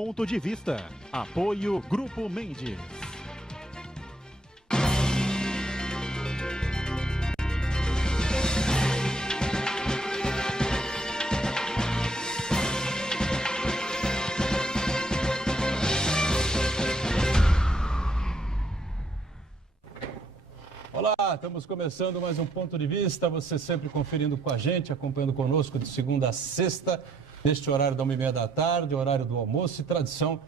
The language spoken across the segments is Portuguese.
Ponto de Vista. Apoio Grupo Mendes. Olá, estamos começando mais um Ponto de Vista, você sempre conferindo com a gente, acompanhando conosco de segunda a sexta, neste horário da 1h30 da tarde, horário do almoço e tradição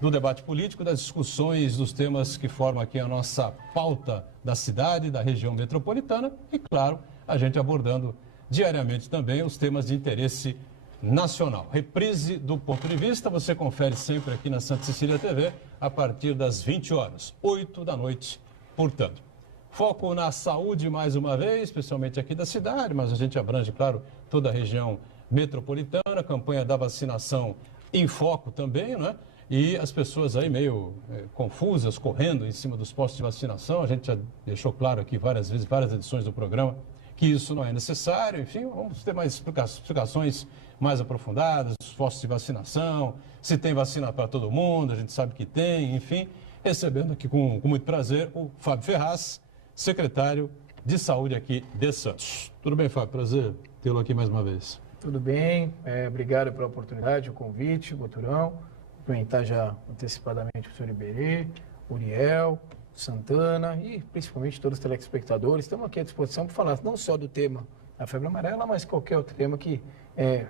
do debate político, das discussões dos temas que formam aqui a nossa pauta da cidade, da região metropolitana e, claro, a gente abordando diariamente também os temas de interesse nacional. Reprise do Ponto de Vista, você confere sempre aqui na Santa Cecília TV, a partir das 20 horas, 8 da noite, portanto. Foco na saúde mais uma vez, especialmente aqui da cidade, mas a gente abrange, claro, toda a região metropolitana, campanha da vacinação em foco também, né? E as pessoas aí meio confusas, correndo em cima dos postos de vacinação. A gente já deixou claro aqui várias vezes, várias edições do programa, que isso não é necessário. Enfim, vamos ter mais explicações mais aprofundadas dos postos de vacinação, se tem vacina para todo mundo, a gente sabe que tem, enfim. Recebendo aqui com muito prazer o Fábio Ferraz, secretário de Saúde aqui de Santos. Tudo bem, Fábio? Prazer tê-lo aqui mais uma vez. Tudo bem, obrigado pela oportunidade, o convite, Boturão. Cumprimentar já antecipadamente o senhor Iberê, Uriel, Santana e principalmente todos os telespectadores. Estamos aqui à disposição para falar não só do tema da febre amarela, mas qualquer outro tema que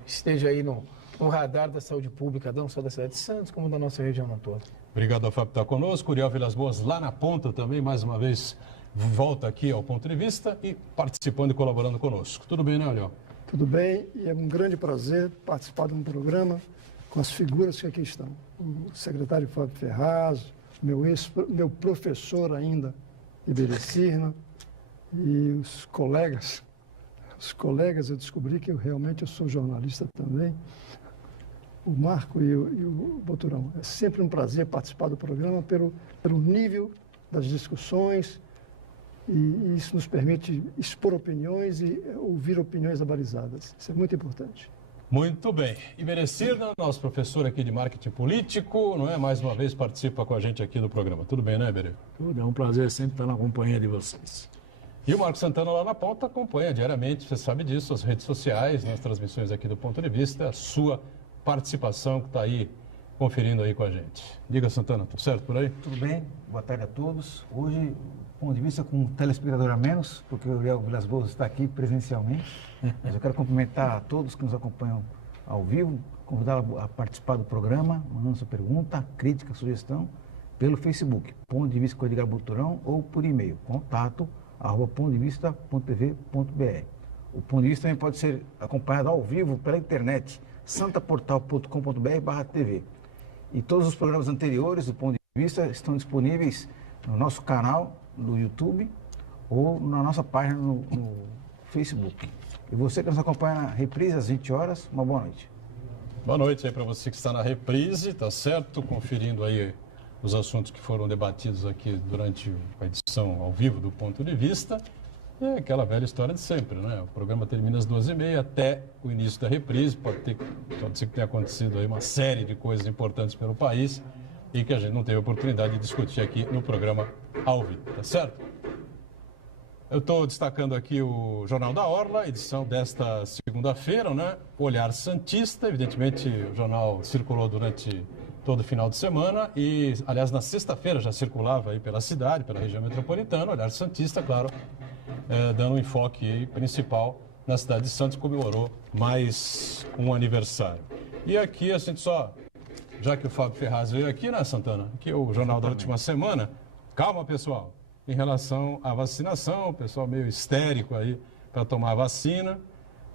esteja aí no radar da saúde pública, não só da cidade de Santos, como da nossa região no todo. Obrigado ao Fábio por estar conosco. Uriel Vilas Boas lá na ponta também, mais uma vez, volta aqui ao Ponto de Vista e participando e colaborando conosco. Tudo bem, né, Uriel? Tudo bem, e é um grande prazer participar de um programa com as figuras que aqui estão. O secretário Fábio Ferraz, meu professor ainda, Iberê Cirna, e os colegas. Os colegas, eu descobri que eu sou jornalista também, o Marco e o Boturão. É sempre um prazer participar do programa pelo nível das discussões, e isso nos permite expor opiniões e ouvir opiniões abalizadas. Isso é muito importante. Muito bem. Iberê Cirna, nosso professor aqui de marketing político, não é? Mais uma vez participa com a gente aqui do programa. Tudo bem, né, Iberê? Tudo, é um prazer sempre estar na companhia de vocês. E o Marco Santana lá na ponta acompanha diariamente, você sabe disso, as redes sociais, nas transmissões aqui do Ponto de Vista, a sua participação que está aí conferindo aí com a gente. Diga, Santana, tudo certo por aí? Tudo bem, boa tarde a todos. Hoje, Ponto de Vista com um telespectador a menos, porque o Uriel Vilas Boas está aqui presencialmente. Mas eu quero cumprimentar a todos que nos acompanham ao vivo, convidá-los a participar do programa, mandando sua pergunta, crítica, sugestão, pelo Facebook, Ponto de Vista com Edgar Boturão, ou por e-mail, contato@pontodevista.tv.br. O Ponto de Vista também pode ser acompanhado ao vivo pela internet, santaportal.com.br/tv. E todos os programas anteriores do Ponto de Vista estão disponíveis no nosso canal do YouTube ou na nossa página no Facebook. E você que nos acompanha na reprise às 20 horas, uma boa noite. Boa noite aí para você que está na reprise, tá certo? Conferindo aí os assuntos que foram debatidos aqui durante a edição ao vivo do Ponto de Vista. É aquela velha história de sempre, né? O programa termina às 2h30 até o início da reprise. Pode ser que tenha acontecido aí uma série de coisas importantes pelo país e que a gente não teve oportunidade de discutir aqui no programa ao vivo, tá certo? Eu estou destacando aqui o Jornal da Orla, edição desta segunda-feira, né? Olhar Santista, evidentemente o jornal circulou durante todo o final de semana e, aliás, na sexta-feira já circulava aí pela cidade, pela região metropolitana, Olhar Santista, claro, dando um enfoque aí principal na cidade de Santos, comemorou mais um aniversário. E aqui a gente só, já que o Fábio Ferraz veio aqui, né, Santana? Aqui é o jornal da última semana. Calma, pessoal. Em relação à vacinação, o pessoal meio histérico aí para tomar a vacina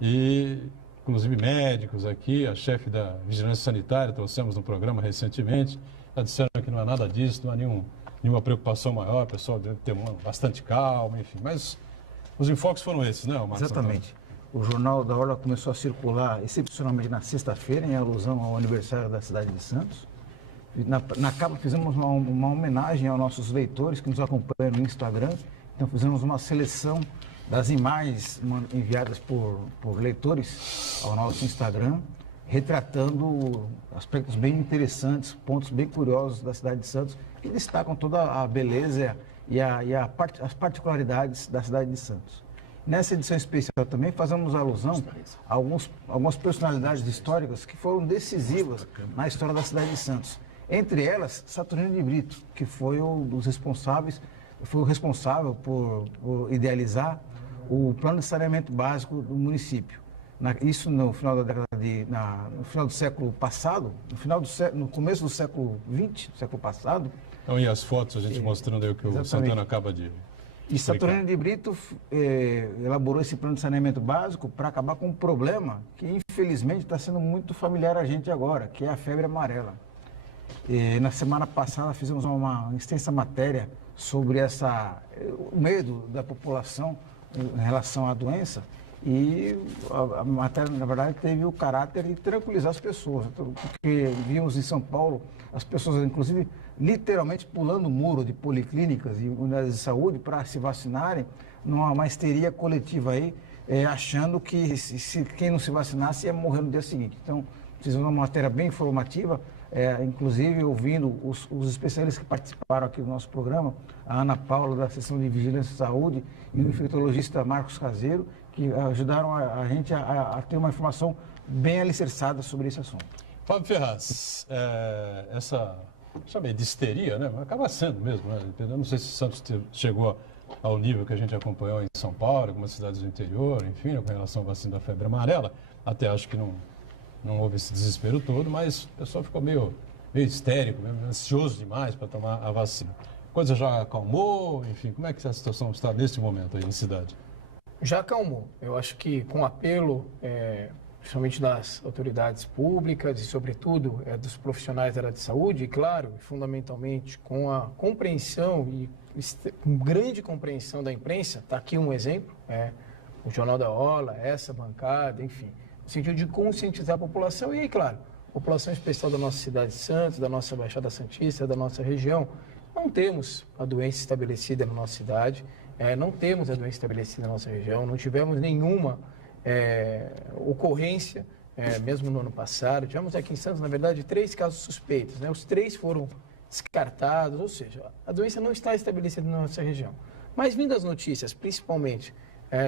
e, inclusive, médicos aqui, a chefe da Vigilância Sanitária, trouxemos no programa recentemente, está dizendo que não há nada disso, não há nenhuma preocupação maior, o pessoal deve ter bastante calma, enfim. Mas os enfoques foram esses, né, Marcos? Exatamente. Santana? O Jornal da Orla começou a circular excepcionalmente na sexta-feira, em alusão ao aniversário da cidade de Santos. Na capa fizemos uma homenagem aos nossos leitores que nos acompanham no Instagram. Então fizemos uma seleção das imagens enviadas por leitores ao nosso Instagram. retratando aspectos bem interessantes, pontos bem curiosos da cidade de Santos, que destacam toda a beleza e as particularidades da cidade de Santos. Nessa edição especial também fazemos alusão a algumas personalidades históricas que foram decisivas na história da cidade de Santos. Entre elas, Saturnino de Brito, que foi o responsável por idealizar o plano de saneamento básico do município. Isso no final da década no final do século passado, no começo do século XX, século passado. Então, e as fotos, a gente mostrando aí o que o Santana acaba de E Saturnino de Brito elaborou esse plano de saneamento básico para acabar com um problema que, infelizmente, está sendo muito familiar a gente agora, que é a febre amarela. Na semana passada, fizemos uma extensa matéria sobre o medo da população em relação à doença, e a matéria, na verdade, teve o caráter de tranquilizar as pessoas, porque vimos em São Paulo as pessoas, inclusive, literalmente pulando o muro de policlínicas e unidades de saúde para se vacinarem, numa histeria coletiva aí, achando que quem não se vacinasse ia morrer no dia seguinte. Então, fizemos uma matéria bem informativa, inclusive ouvindo os especialistas que participaram aqui do nosso programa, a Ana Paula, da Seção de Vigilância e Saúde, e o infectologista Marcos Caseiro, que ajudaram a gente a ter uma informação bem alicerçada sobre esse assunto. Fábio Ferraz, chamei de histeria, né? Mas acaba sendo mesmo, né? Eu não sei se Santos chegou ao nível que a gente acompanhou em São Paulo, algumas cidades do interior, enfim, com relação à vacina da febre amarela. Até acho que não houve esse desespero todo, mas o pessoal ficou meio histérico, meio ansioso demais para tomar a vacina. A coisa já acalmou, enfim, como é que a situação está nesse momento aí na cidade? Já acalmou. Eu acho que com apelo, principalmente das autoridades públicas e, sobretudo, dos profissionais da área de saúde, e, claro, fundamentalmente, com a compreensão e com grande compreensão da imprensa, está aqui um exemplo, o Jornal da Ola, essa bancada, enfim, no sentido de conscientizar a população e, aí, claro, a população especial da nossa cidade de Santos, da nossa Baixada Santista, da nossa região. Não temos a doença estabelecida na nossa cidade, não temos a doença estabelecida na nossa região, não tivemos nenhuma ocorrência, mesmo no ano passado. Tivemos aqui em Santos, na verdade, 3 casos suspeitos, né? Os 3 foram descartados, ou seja, a doença não está estabelecida na nossa região. Mas vindo as notícias, principalmente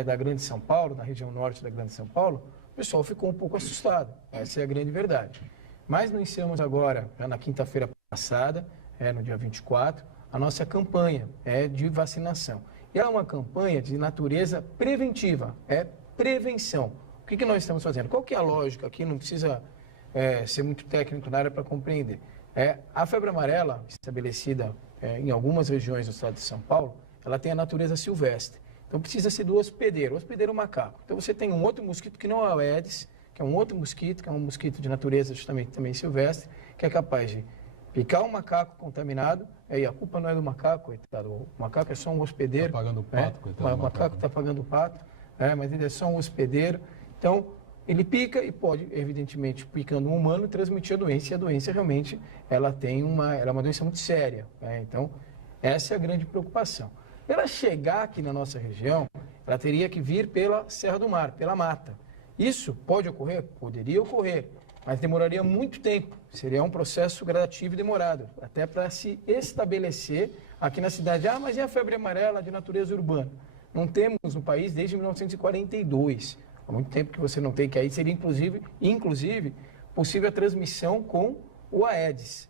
da Grande São Paulo, da região norte da Grande São Paulo, o pessoal ficou um pouco assustado, essa é a grande verdade. Mas nós iniciamos agora, já na quinta-feira passada, no dia 24, a nossa campanha de vacinação. E ela é uma campanha de natureza preventiva, prevenção. O que nós estamos fazendo? Qual que é a lógica aqui? Não precisa ser muito técnico na área para compreender. A febre amarela, estabelecida em algumas regiões do estado de São Paulo, ela tem a natureza silvestre. Então precisa ser do hospedeiro, hospedeiro macaco. Então você tem um outro mosquito que não é o Aedes, que é um outro mosquito, que é um mosquito de natureza justamente também silvestre, que é capaz de picar um macaco contaminado, e a culpa não é do macaco, coitado, o macaco é só um hospedeiro. Está pagando o pato, coitado. O macaco está pagando o pato, mas ele é só um hospedeiro. Então, ele pica e pode, evidentemente, picando um humano, transmitir a doença, e a doença realmente ela é uma doença muito séria. Então, essa é a grande preocupação. Para ela chegar aqui na nossa região, ela teria que vir pela Serra do Mar, pela mata. Isso pode ocorrer? Poderia ocorrer, mas demoraria muito tempo. Seria um processo gradativo e demorado, até para se estabelecer aqui na cidade. Mas e a febre amarela de natureza urbana? Não temos no país desde 1942. Há muito tempo que você não tem, que aí seria inclusive possível a transmissão com o Aedes.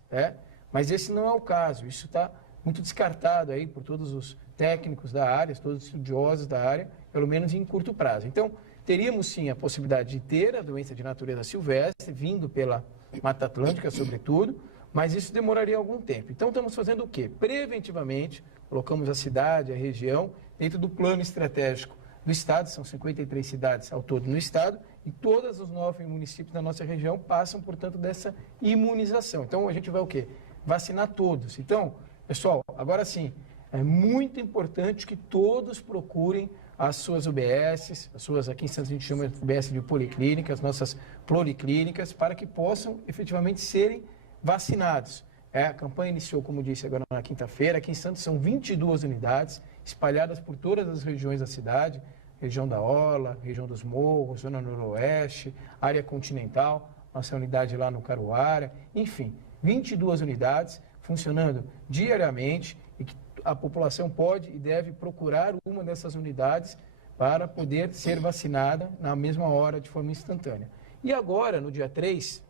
Mas esse não é o caso. Isso está muito descartado aí por todos os técnicos da área, todos os estudiosos da área, pelo menos em curto prazo. Então, teríamos sim a possibilidade de ter a doença de natureza silvestre, vindo pela Mata Atlântica, sobretudo, mas isso demoraria algum tempo. Então, estamos fazendo o quê? Preventivamente, colocamos a cidade, a região, dentro do plano estratégico do Estado, são 53 cidades ao todo no Estado, e todos os 9 municípios da nossa região passam, portanto, dessa imunização. Então, a gente vai o quê? Vacinar todos. Então, pessoal, agora sim, é muito importante que todos procurem as suas UBSs, aqui em Santos a gente chama de UBS de policlínica, as nossas policlínicas, para que possam efetivamente serem vacinados. A campanha iniciou, como disse, agora na quinta-feira. Aqui em Santos são 22 unidades, espalhadas por todas as regiões da cidade, região da Orla, região dos Morros, zona noroeste, área continental. nossa unidade lá no Caruara, enfim, 22 unidades funcionando diariamente e que a população pode e deve procurar uma dessas unidades para poder ser vacinada na mesma hora, de forma instantânea. E agora, no dia 3,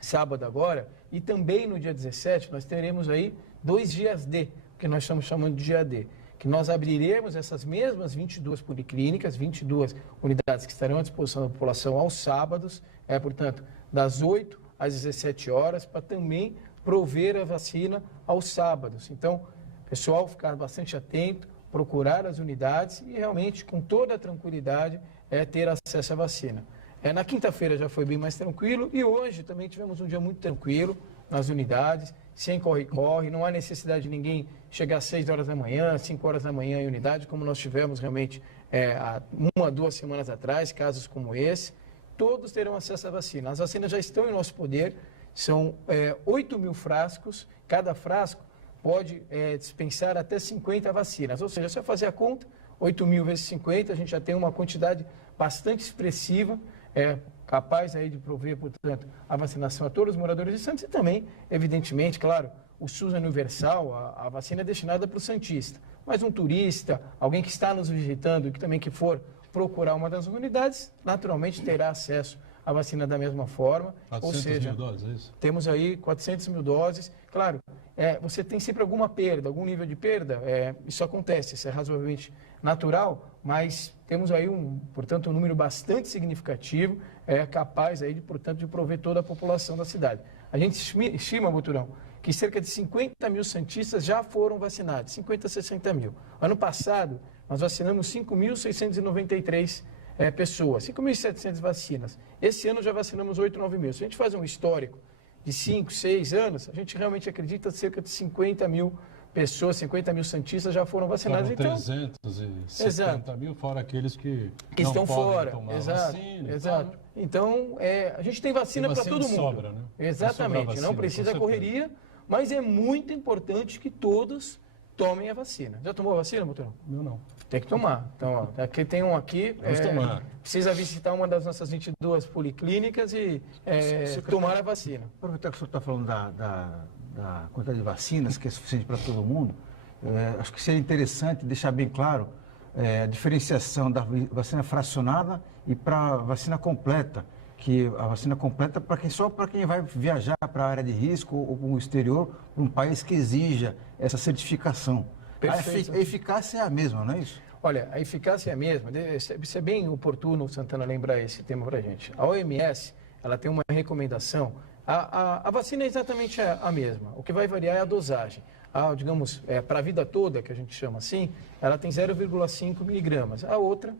sábado agora, e também no dia 17, nós teremos aí 2 dias D, que nós estamos chamando de dia D, que nós abriremos essas mesmas 22 policlínicas, 22 unidades que estarão à disposição da população aos sábados, portanto, das 8 às 17 horas, para também prover a vacina aos sábados. Então, pessoal, ficar bastante atento, procurar as unidades e realmente, com toda a tranquilidade, ter acesso à vacina. Na quinta-feira já foi bem mais tranquilo e hoje também tivemos um dia muito tranquilo nas unidades, sem corre-corre, não há necessidade de ninguém chegar às 6 horas da manhã, 5 horas da manhã em unidade, como nós tivemos realmente há 1 a 2 semanas atrás, casos como esse. Todos terão acesso à vacina. As vacinas já estão em nosso poder, são 8.000 frascos, cada frasco pode dispensar até 50 vacinas, ou seja, se eu fazer a conta, 8.000 vezes 50, a gente já tem uma quantidade bastante expressiva, capaz aí de prover, portanto, a vacinação a todos os moradores de Santos e também, evidentemente, claro, o SUS universal, a vacina é destinada para o santista, mas um turista, alguém que está nos visitando e que também que for procurar uma das unidades, naturalmente terá acesso à vacina da mesma forma. 400 mil doses, é isso? Temos aí 400 mil doses. Claro, você tem sempre alguma perda, algum nível de perda, isso acontece, isso é razoavelmente natural, mas temos aí, portanto, um número bastante significativo, capaz aí, portanto, de prover toda a população da cidade. A gente estima, Boturão, que cerca de 50 mil santistas já foram vacinados, 50 a 60 mil. Ano passado, nós vacinamos 5.693 pessoas, 5.700 vacinas. Esse ano já vacinamos 8, 9 mil. Se a gente faz um histórico de 5, 6 anos, a gente realmente acredita que cerca de 50 mil pessoas, 50 mil santistas já foram vacinados. Então, 370 mil, fora aqueles que não estão podem fora. tomar Exato. Exato. Então, a gente tem vacina para todo mundo. Sobra, né? Exatamente, vacina, não precisa correria, mas é muito importante que todos tomem a vacina. Já tomou a vacina, Boturão? Não. Tem que tomar. Então, aqui tem um aqui. Vamos tomar. Precisa visitar uma das nossas 22 policlínicas e tomar a vacina. Aproveitar que o senhor está falando da quantidade de vacinas, que é suficiente para todo mundo, acho que seria interessante deixar bem claro a diferenciação da vacina fracionada e para a vacina completa, que a vacina completa só para quem vai viajar para a área de risco ou para o exterior, para um país que exija essa certificação. Perfeito. A eficácia é a mesma, não é isso? Olha, a eficácia é a mesma. Isso é bem oportuno, Santana, lembrar esse tema para a gente. A OMS, ela tem uma recomendação. A vacina é exatamente a mesma. O que vai variar é a dosagem. Digamos, para a vida toda, que a gente chama assim, ela tem 0,5 miligramas. A outra,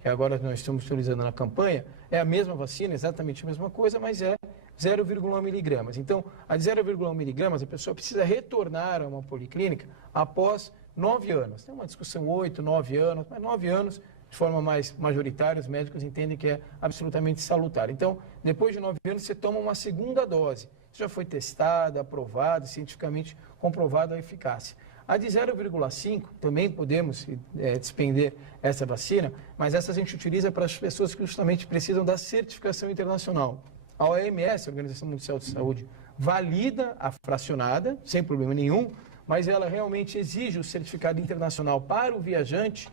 que agora nós estamos utilizando na campanha, é a mesma vacina, exatamente a mesma coisa, mas é 0,1 miligramas. Então, a de 0,1 miligramas, a pessoa precisa retornar a uma policlínica após 9 anos. Tem uma discussão 8, 9 anos, mas 9 anos, de forma mais majoritária, os médicos entendem que é absolutamente salutar. Então, depois de 9 anos, você toma uma segunda dose. Isso já foi testada, aprovado, cientificamente comprovada a eficácia. A de 0,5, também podemos despender essa vacina, mas essa a gente utiliza para as pessoas que justamente precisam da certificação internacional. A OMS, a Organização Mundial de Saúde, valida a fracionada, sem problema nenhum, mas ela realmente exige o certificado internacional para o viajante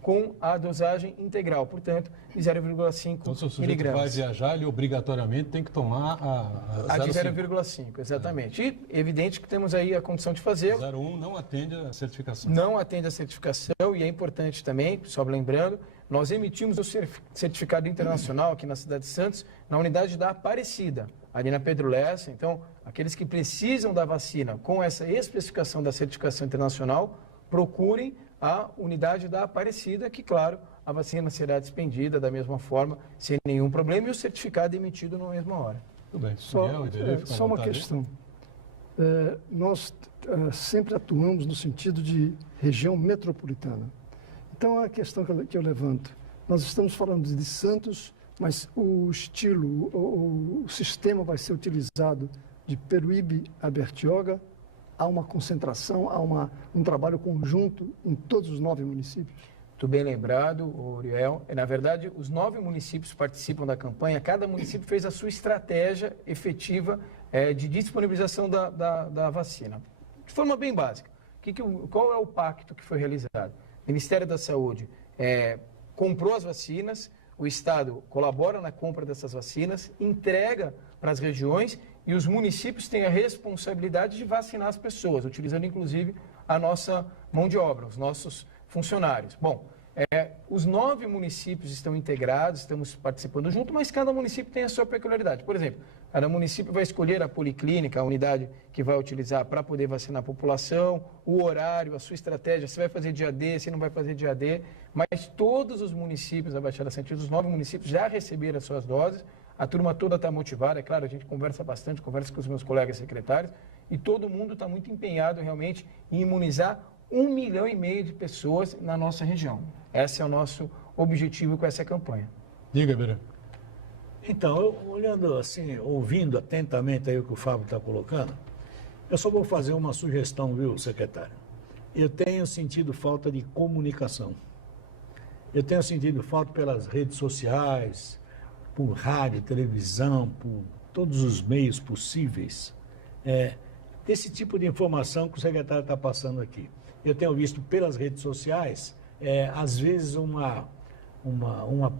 com a dosagem integral, portanto, de 0,5 então, se o sujeito miligramas. vai viajar, ele obrigatoriamente tem que tomar a de 0,5, exatamente. E evidente que temos aí a condição de fazer. 0,1 não atende a certificação. Não atende a certificação e é importante também, só lembrando, nós emitimos o certificado internacional aqui na cidade de Santos, na unidade da Aparecida, ali na Pedro Lessa. Então, aqueles que precisam da vacina com essa especificação da certificação internacional, procurem a unidade da Aparecida, que, claro, a vacina será despendida da mesma forma, sem nenhum problema, e o certificado emitido na mesma hora. Tudo bem. Só uma questão. Nós sempre atuamos no sentido de região metropolitana. Então, a questão que eu levanto, nós estamos falando de Santos, mas o estilo, o sistema vai ser utilizado de Peruíbe a Bertioga. Há uma concentração, há um trabalho conjunto em todos os 9 municípios? Muito bem lembrado, Uriel. Na verdade, os 9 municípios participam da campanha. Cada município fez a sua estratégia efetiva de disponibilização da vacina. De forma bem básica. Qual é o pacto que foi realizado? O Ministério da Saúde comprou as vacinas, o Estado colabora na compra dessas vacinas, entrega para as regiões e os municípios têm a responsabilidade de vacinar as pessoas, utilizando inclusive a nossa mão de obra, os nossos funcionários. Bom, os 9 municípios estão integrados, estamos participando junto, mas cada município tem a sua peculiaridade. Por exemplo, cada município vai escolher a policlínica, a unidade que vai utilizar para poder vacinar a população, o horário, a sua estratégia, se vai fazer dia D, se não vai fazer dia D, mas todos os municípios da Baixada Santista, os 9 municípios já receberam as suas doses, a turma toda está motivada, é claro, a gente conversa bastante, conversa com os meus colegas secretários, e todo mundo está muito empenhado realmente em imunizar 1,5 milhão de pessoas na nossa região. Esse é o nosso objetivo com essa campanha. Diga, Iberê. Então, olhando assim, ouvindo atentamente aí o que o Fábio está colocando, eu só vou fazer uma sugestão, viu, secretário? Eu tenho sentido falta de comunicação. Eu tenho sentido falta pelas redes sociais, por rádio, televisão, por todos os meios possíveis, desse tipo de informação que o secretário está passando aqui. Eu tenho visto pelas redes sociais, às vezes, uma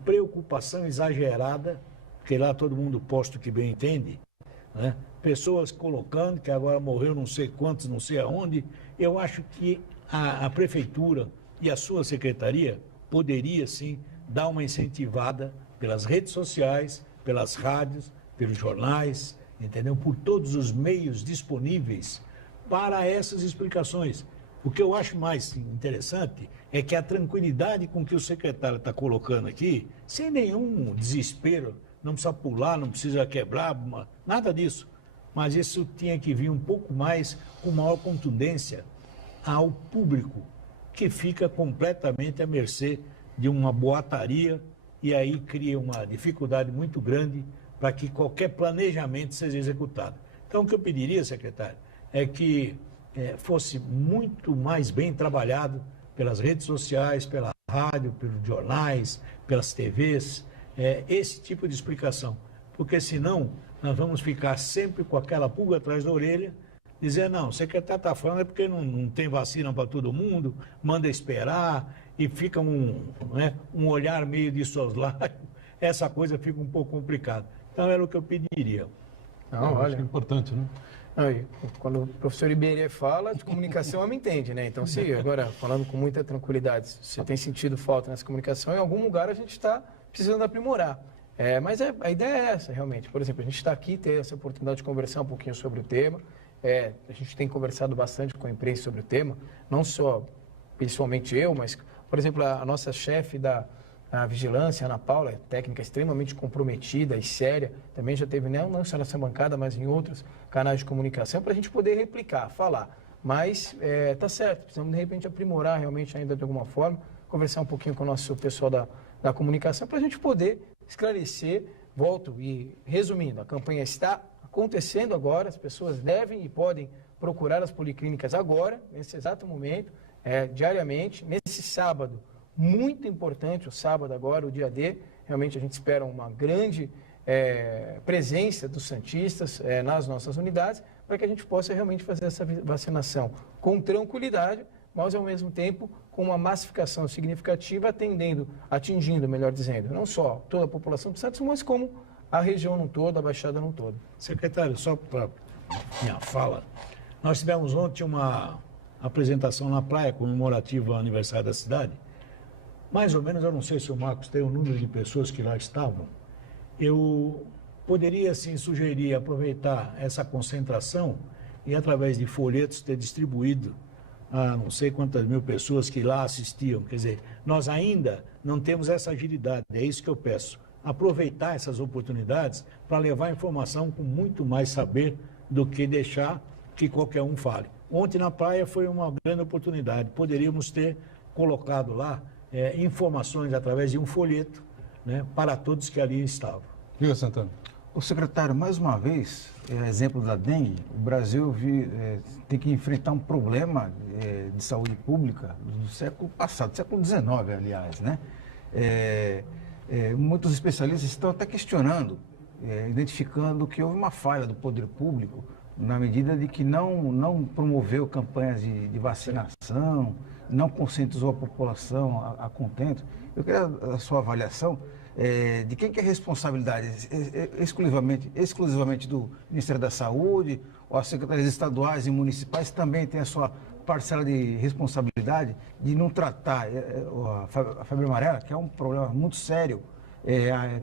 preocupação exagerada, porque lá todo mundo posta o que bem entende, né? Pessoas colocando que agora morreu não sei quantos, não sei aonde. Eu acho que a prefeitura e a sua secretaria poderia, sim, dar uma incentivada pelas redes sociais, pelas rádios, pelos jornais, entendeu? Por todos os meios disponíveis para essas explicações. O que eu acho mais interessante é que a tranquilidade com que o secretário está colocando aqui, sem nenhum desespero, não precisa pular, não precisa quebrar, nada disso. Mas isso tinha que vir um pouco mais, com maior contundência, ao público, que fica completamente à mercê de uma boataria e aí cria uma dificuldade muito grande para que qualquer planejamento seja executado. Então, o que eu pediria, secretário, é que fosse muito mais bem trabalhado pelas redes sociais, pela rádio, pelos jornais, pelas TVs, esse tipo de explicação. Porque senão nós vamos ficar sempre com aquela pulga atrás da orelha, dizer, não, o secretário está falando porque não tem vacina para todo mundo, manda esperar, e fica um olhar meio de soslaio, essa coisa fica um pouco complicada. Então era o que eu pediria. Não, olha, acho que é importante, né? Aí, quando o professor Iberê fala, de comunicação me entende, né? Então, se agora, falando com muita tranquilidade, se você tem sentido falta nessa comunicação, em algum lugar a gente está precisando aprimorar. Mas a ideia é essa, realmente. Por exemplo, a gente está aqui, ter essa oportunidade de conversar um pouquinho sobre o tema. A gente tem conversado bastante com a imprensa sobre o tema, não só pessoalmente eu, mas, por exemplo, a nossa chefe da vigilância, Ana Paula, técnica extremamente comprometida e séria, também já teve, não só nessa bancada, mas em outros canais de comunicação, para a gente poder replicar, falar. Mas está certo, precisamos de repente aprimorar realmente ainda de alguma forma, conversar um pouquinho com o nosso pessoal da comunicação, para a gente poder esclarecer. Volto e resumindo, a campanha está acontecendo agora, as pessoas devem e podem procurar as policlínicas agora, nesse exato momento, diariamente, nesse sábado. Muito importante o sábado agora, o dia D, realmente a gente espera uma grande presença dos santistas nas nossas unidades, para que a gente possa realmente fazer essa vacinação com tranquilidade, mas ao mesmo tempo com uma massificação significativa, atingindo, melhor dizendo, não só toda a população de Santos, mas como a região no todo, a Baixada no todo. Secretário, só para minha fala, nós tivemos ontem uma apresentação na praia comemorativa ao aniversário da cidade. Mais ou menos, eu não sei se o Marcos tem o número de pessoas que lá estavam. Eu poderia, sim, sugerir aproveitar essa concentração e, através de folhetos, ter distribuído a não sei quantas mil pessoas que lá assistiam. Quer dizer, nós ainda não temos essa agilidade, é isso que eu peço. Aproveitar essas oportunidades para levar informação com muito mais saber do que deixar que qualquer um fale. Ontem na praia foi uma grande oportunidade. Poderíamos ter colocado lá informações através de um folheto, né, para todos que ali estavam. Diga, Santana. O secretário, mais uma vez, exemplo da dengue, o Brasil tem que enfrentar um problema de saúde pública do século passado, século XIX, aliás, né? Muitos especialistas estão até questionando, identificando que houve uma falha do poder público na medida de que não promoveu campanhas de vacinação, não conscientizou a população a contento. Eu queria a sua avaliação de quem que é a responsabilidade, exclusivamente do Ministério da Saúde, ou as secretarias estaduais e municipais também têm a sua parcela de responsabilidade de não tratar a febre amarela, que é um problema muito sério,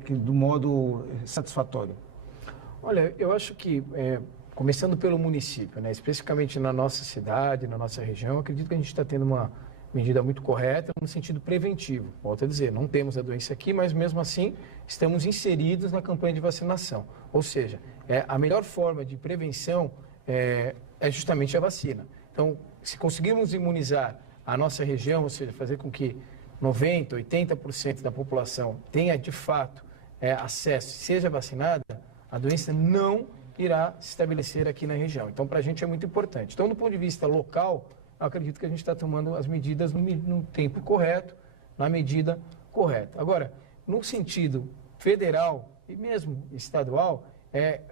do modo satisfatório? Olha, eu acho que, começando pelo município, né, especificamente na nossa cidade, na nossa região, acredito que a gente está tendo uma medida muito correta no sentido preventivo. Volto a dizer, não temos a doença aqui, mas mesmo assim estamos inseridos na campanha de vacinação. Ou seja, a melhor forma de prevenção é justamente a vacina. Então, se conseguirmos imunizar a nossa região, ou seja, fazer com que 90%, 80% da população tenha de fato acesso, seja vacinada, a doença não irá se estabelecer aqui na região. Então, para a gente é muito importante. Então, do ponto de vista local, eu acredito que a gente está tomando as medidas no tempo correto, na medida correta. Agora, no sentido federal e mesmo estadual,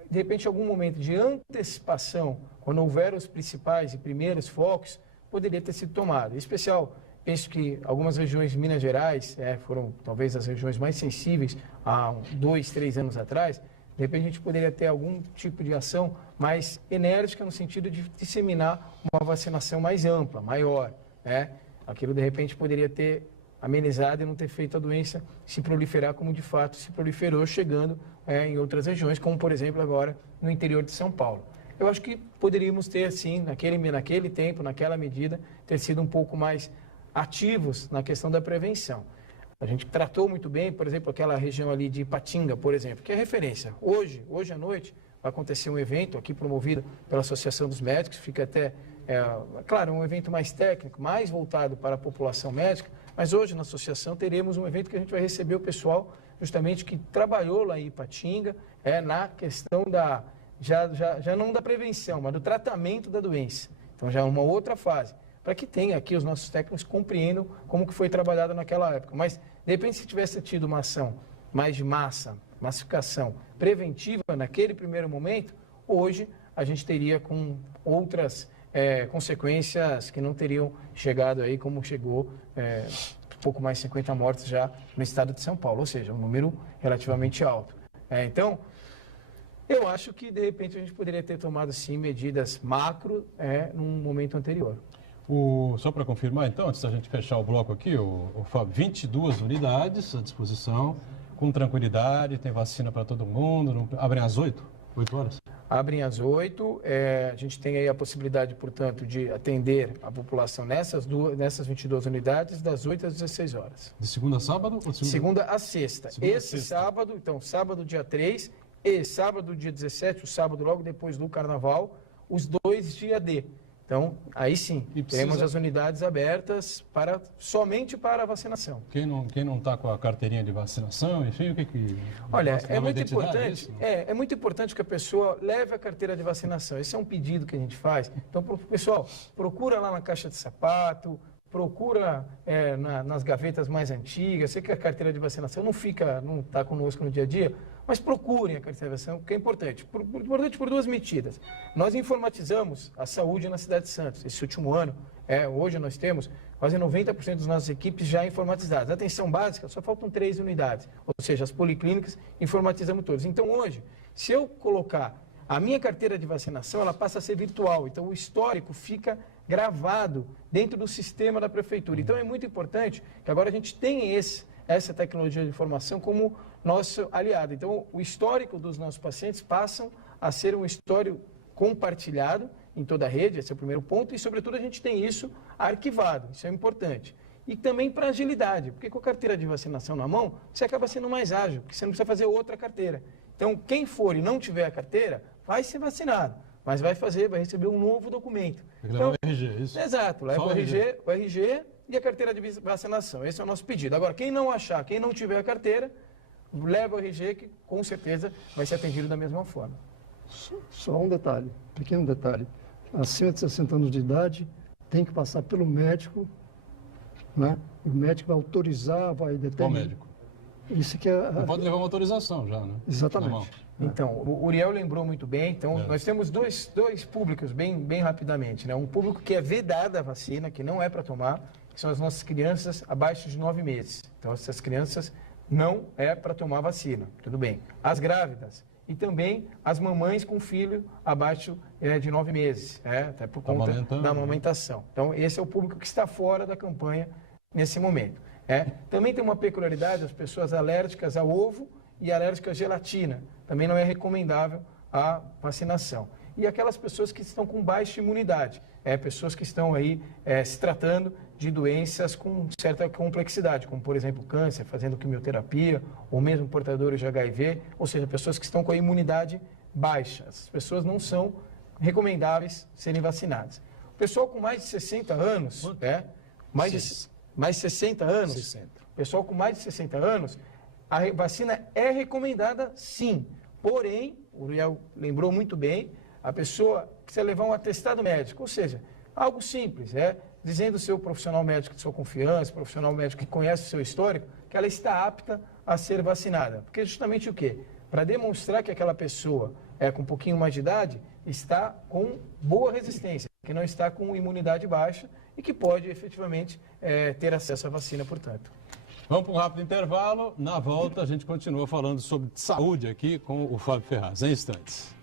de repente, algum momento de antecipação, quando houver os principais e primeiros focos, poderia ter sido tomado. Em especial, penso que algumas regiões de Minas Gerais foram talvez as regiões mais sensíveis há 2, 3 anos atrás. De repente, a gente poderia ter algum tipo de ação mais enérgica no sentido de disseminar uma vacinação mais ampla, maior. Aquilo, de repente, poderia ter amenizado e não ter feito a doença se proliferar como, de fato, se proliferou, chegando em outras regiões, como, por exemplo, agora no interior de São Paulo. Eu acho que poderíamos ter, sim, naquele tempo, naquela medida, ter sido um pouco mais ativos na questão da prevenção. A gente tratou muito bem, por exemplo, aquela região ali de Ipatinga, por exemplo, que é referência. Hoje à noite, vai acontecer um evento aqui promovido pela Associação dos Médicos, fica até, claro, um evento mais técnico, mais voltado para a população médica, mas hoje na associação teremos um evento que a gente vai receber o pessoal justamente que trabalhou lá em Ipatinga, na questão já não da prevenção, mas do tratamento da doença. Então já é uma outra fase, para que tenha aqui os nossos técnicos compreendam como que foi trabalhado naquela época. Mas, de repente, se tivesse tido uma ação mais de massificação preventiva naquele primeiro momento, hoje a gente teria com outras consequências que não teriam chegado aí como chegou, pouco mais de 50 mortes já no estado de São Paulo, ou seja, um número relativamente alto. Então, eu acho que, de repente, a gente poderia ter tomado, sim, medidas macro num momento anterior. Só para confirmar, então, antes da gente fechar o bloco aqui, o Fábio, 22 unidades à disposição, com tranquilidade, tem vacina para todo mundo, abrem às 8 horas? Abrem às 8, a gente tem aí a possibilidade, portanto, de atender a população nessas 22 unidades, das 8 às 16 horas. De segunda a sábado? Ou segunda a sexta. Sábado, então, sábado dia 3 e sábado dia 17, o sábado logo depois do Carnaval, os 2 dia D. Então, aí sim, teremos as unidades abertas somente para a vacinação. Quem não está com a carteirinha de vacinação, enfim, o que... Olha, é muito importante, é muito importante que a pessoa leve a carteira de vacinação. Esse é um pedido que a gente faz. Então, pessoal, procura lá na caixa de sapato, procura nas gavetas mais antigas. Sei que a carteira de vacinação não está conosco no dia a dia, mas procurem a carteira de vacinação, que é importante. Importante por 2 medidas. Nós informatizamos a saúde na cidade de Santos. Esse último ano, hoje nós temos quase 90% das nossas equipes já informatizadas. A atenção básica, só faltam 3 unidades. Ou seja, as policlínicas, informatizamos todas. Então, hoje, se eu colocar a minha carteira de vacinação, ela passa a ser virtual. Então, o histórico fica gravado dentro do sistema da prefeitura. Então, é muito importante que agora a gente tenha essa tecnologia de informação como nosso aliado. Então, o histórico dos nossos pacientes passam a ser um histórico compartilhado em toda a rede, esse é o primeiro ponto, e, sobretudo, a gente tem isso arquivado, isso é importante. E também para agilidade, porque com a carteira de vacinação na mão, você acaba sendo mais ágil, porque você não precisa fazer outra carteira. Então, quem for e não tiver a carteira, vai ser vacinado, mas vai receber um novo documento. Então, o RG, isso? Exato, leva o RG e a carteira de vacinação. Esse é o nosso pedido. Agora, quem não achar, quem não tiver a carteira, leva o RG que com certeza vai ser atendido da mesma forma. Só um detalhe, pequeno detalhe. Acima de 60 anos de idade, tem que passar pelo médico, né? O médico vai autorizar, vai Qual determinar. médico? Isso que é... Não pode levar uma autorização já, né? Exatamente. Na mão. Então, o Uriel lembrou muito bem. Então, nós temos dois públicos, bem rapidamente, né? Um público que é vedada a vacina, que não é para tomar, que são as nossas crianças abaixo de 9 meses. Então, essas crianças não é para tomar vacina, tudo bem. As grávidas e também as mamães com filho abaixo de 9 meses, até por conta da amamentação. Então, esse é o público que está fora da campanha nesse momento. Também tem uma peculiaridade, as pessoas alérgicas ao ovo e alérgicas à gelatina. Também não é recomendável a vacinação. E aquelas pessoas que estão com baixa imunidade, pessoas que estão aí se tratando de doenças com certa complexidade, como, por exemplo, câncer, fazendo quimioterapia, ou mesmo portadores de HIV, ou seja, pessoas que estão com a imunidade baixa. Essas pessoas não são recomendáveis serem vacinadas. O pessoal com mais de 60 anos, mais de 60 anos, 60. pessoal com mais de 60 anos, a vacina é recomendada sim, porém, o Uriel lembrou muito bem, a pessoa precisa levar um atestado médico, ou seja, algo simples, dizendo ao seu profissional médico de sua confiança, profissional médico que conhece o seu histórico, que ela está apta a ser vacinada. Porque justamente o quê? Para demonstrar que aquela pessoa com um pouquinho mais de idade está com boa resistência, que não está com imunidade baixa e que pode efetivamente ter acesso à vacina, portanto. Vamos para um rápido intervalo. Na volta, a gente continua falando sobre saúde aqui com o Fábio Ferraz, em instantes.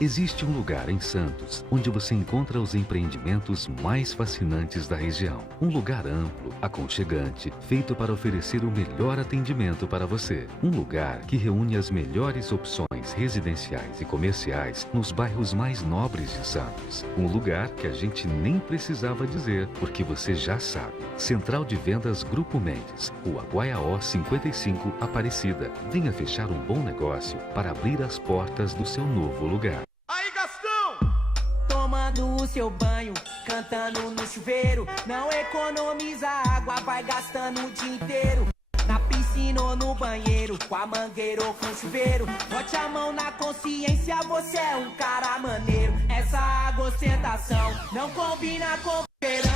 Existe um lugar em Santos onde você encontra os empreendimentos mais fascinantes da região. Um lugar amplo, aconchegante, feito para oferecer o melhor atendimento para você. Um lugar que reúne as melhores opções residenciais e comerciais nos bairros mais nobres de Santos. Um lugar que a gente nem precisava dizer, porque você já sabe. Central de Vendas Grupo Mendes, Rua Guaiaó 55, Aparecida. Venha fechar um bom negócio para abrir as portas do seu novo lugar. Tomando o seu banho, cantando no chuveiro. Não economiza água, vai gastando o dia inteiro. Na piscina ou no banheiro, com a mangueira ou com o chuveiro. Bote a mão na consciência, você é um cara maneiro. Essa água ostentação não combina com verão.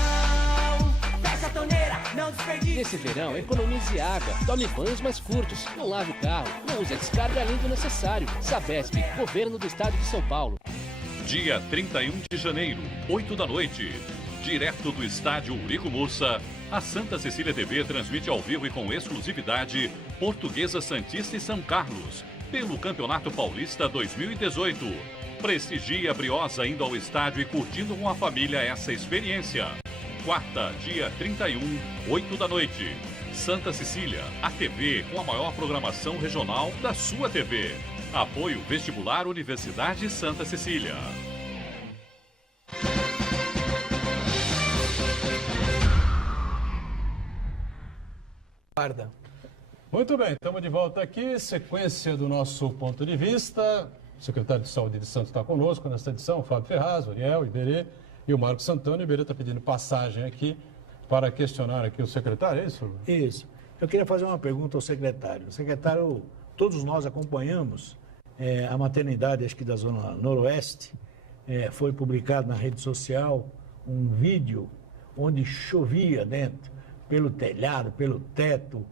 Fecha a torneira, não desperdice. Nesse verão, economize água, tome banhos mais curtos, não lave o carro, não use a descarga além do necessário. Sabesp, Governo do Estado de São Paulo. Dia 31 de janeiro, 8 da noite. Direto do estádio Urico Mursa, a Santa Cecília TV transmite ao vivo e com exclusividade Portuguesa Santista e São Carlos, pelo Campeonato Paulista 2018. Prestigie a Briosa indo ao estádio e curtindo com a família essa experiência. Quarta, dia 31, 8 da noite. Santa Cecília, a TV com a maior programação regional da sua TV. Apoio Vestibular Universidade Santa Cecília. Muito bem, estamos de volta aqui. Sequência do nosso ponto de vista. O secretário de Saúde de Santos está conosco nesta edição, o Fábio Ferraz, o Uriel, o Iberê e o Marcos Santana. O Iberê está pedindo passagem aqui para questionar aqui o secretário, é isso? Isso. Eu queria fazer uma pergunta ao secretário. O secretário, todos nós acompanhamos a maternidade, acho que da Zona Noroeste. Foi publicado na rede social um vídeo onde chovia dentro, pelo telhado, pelo teto,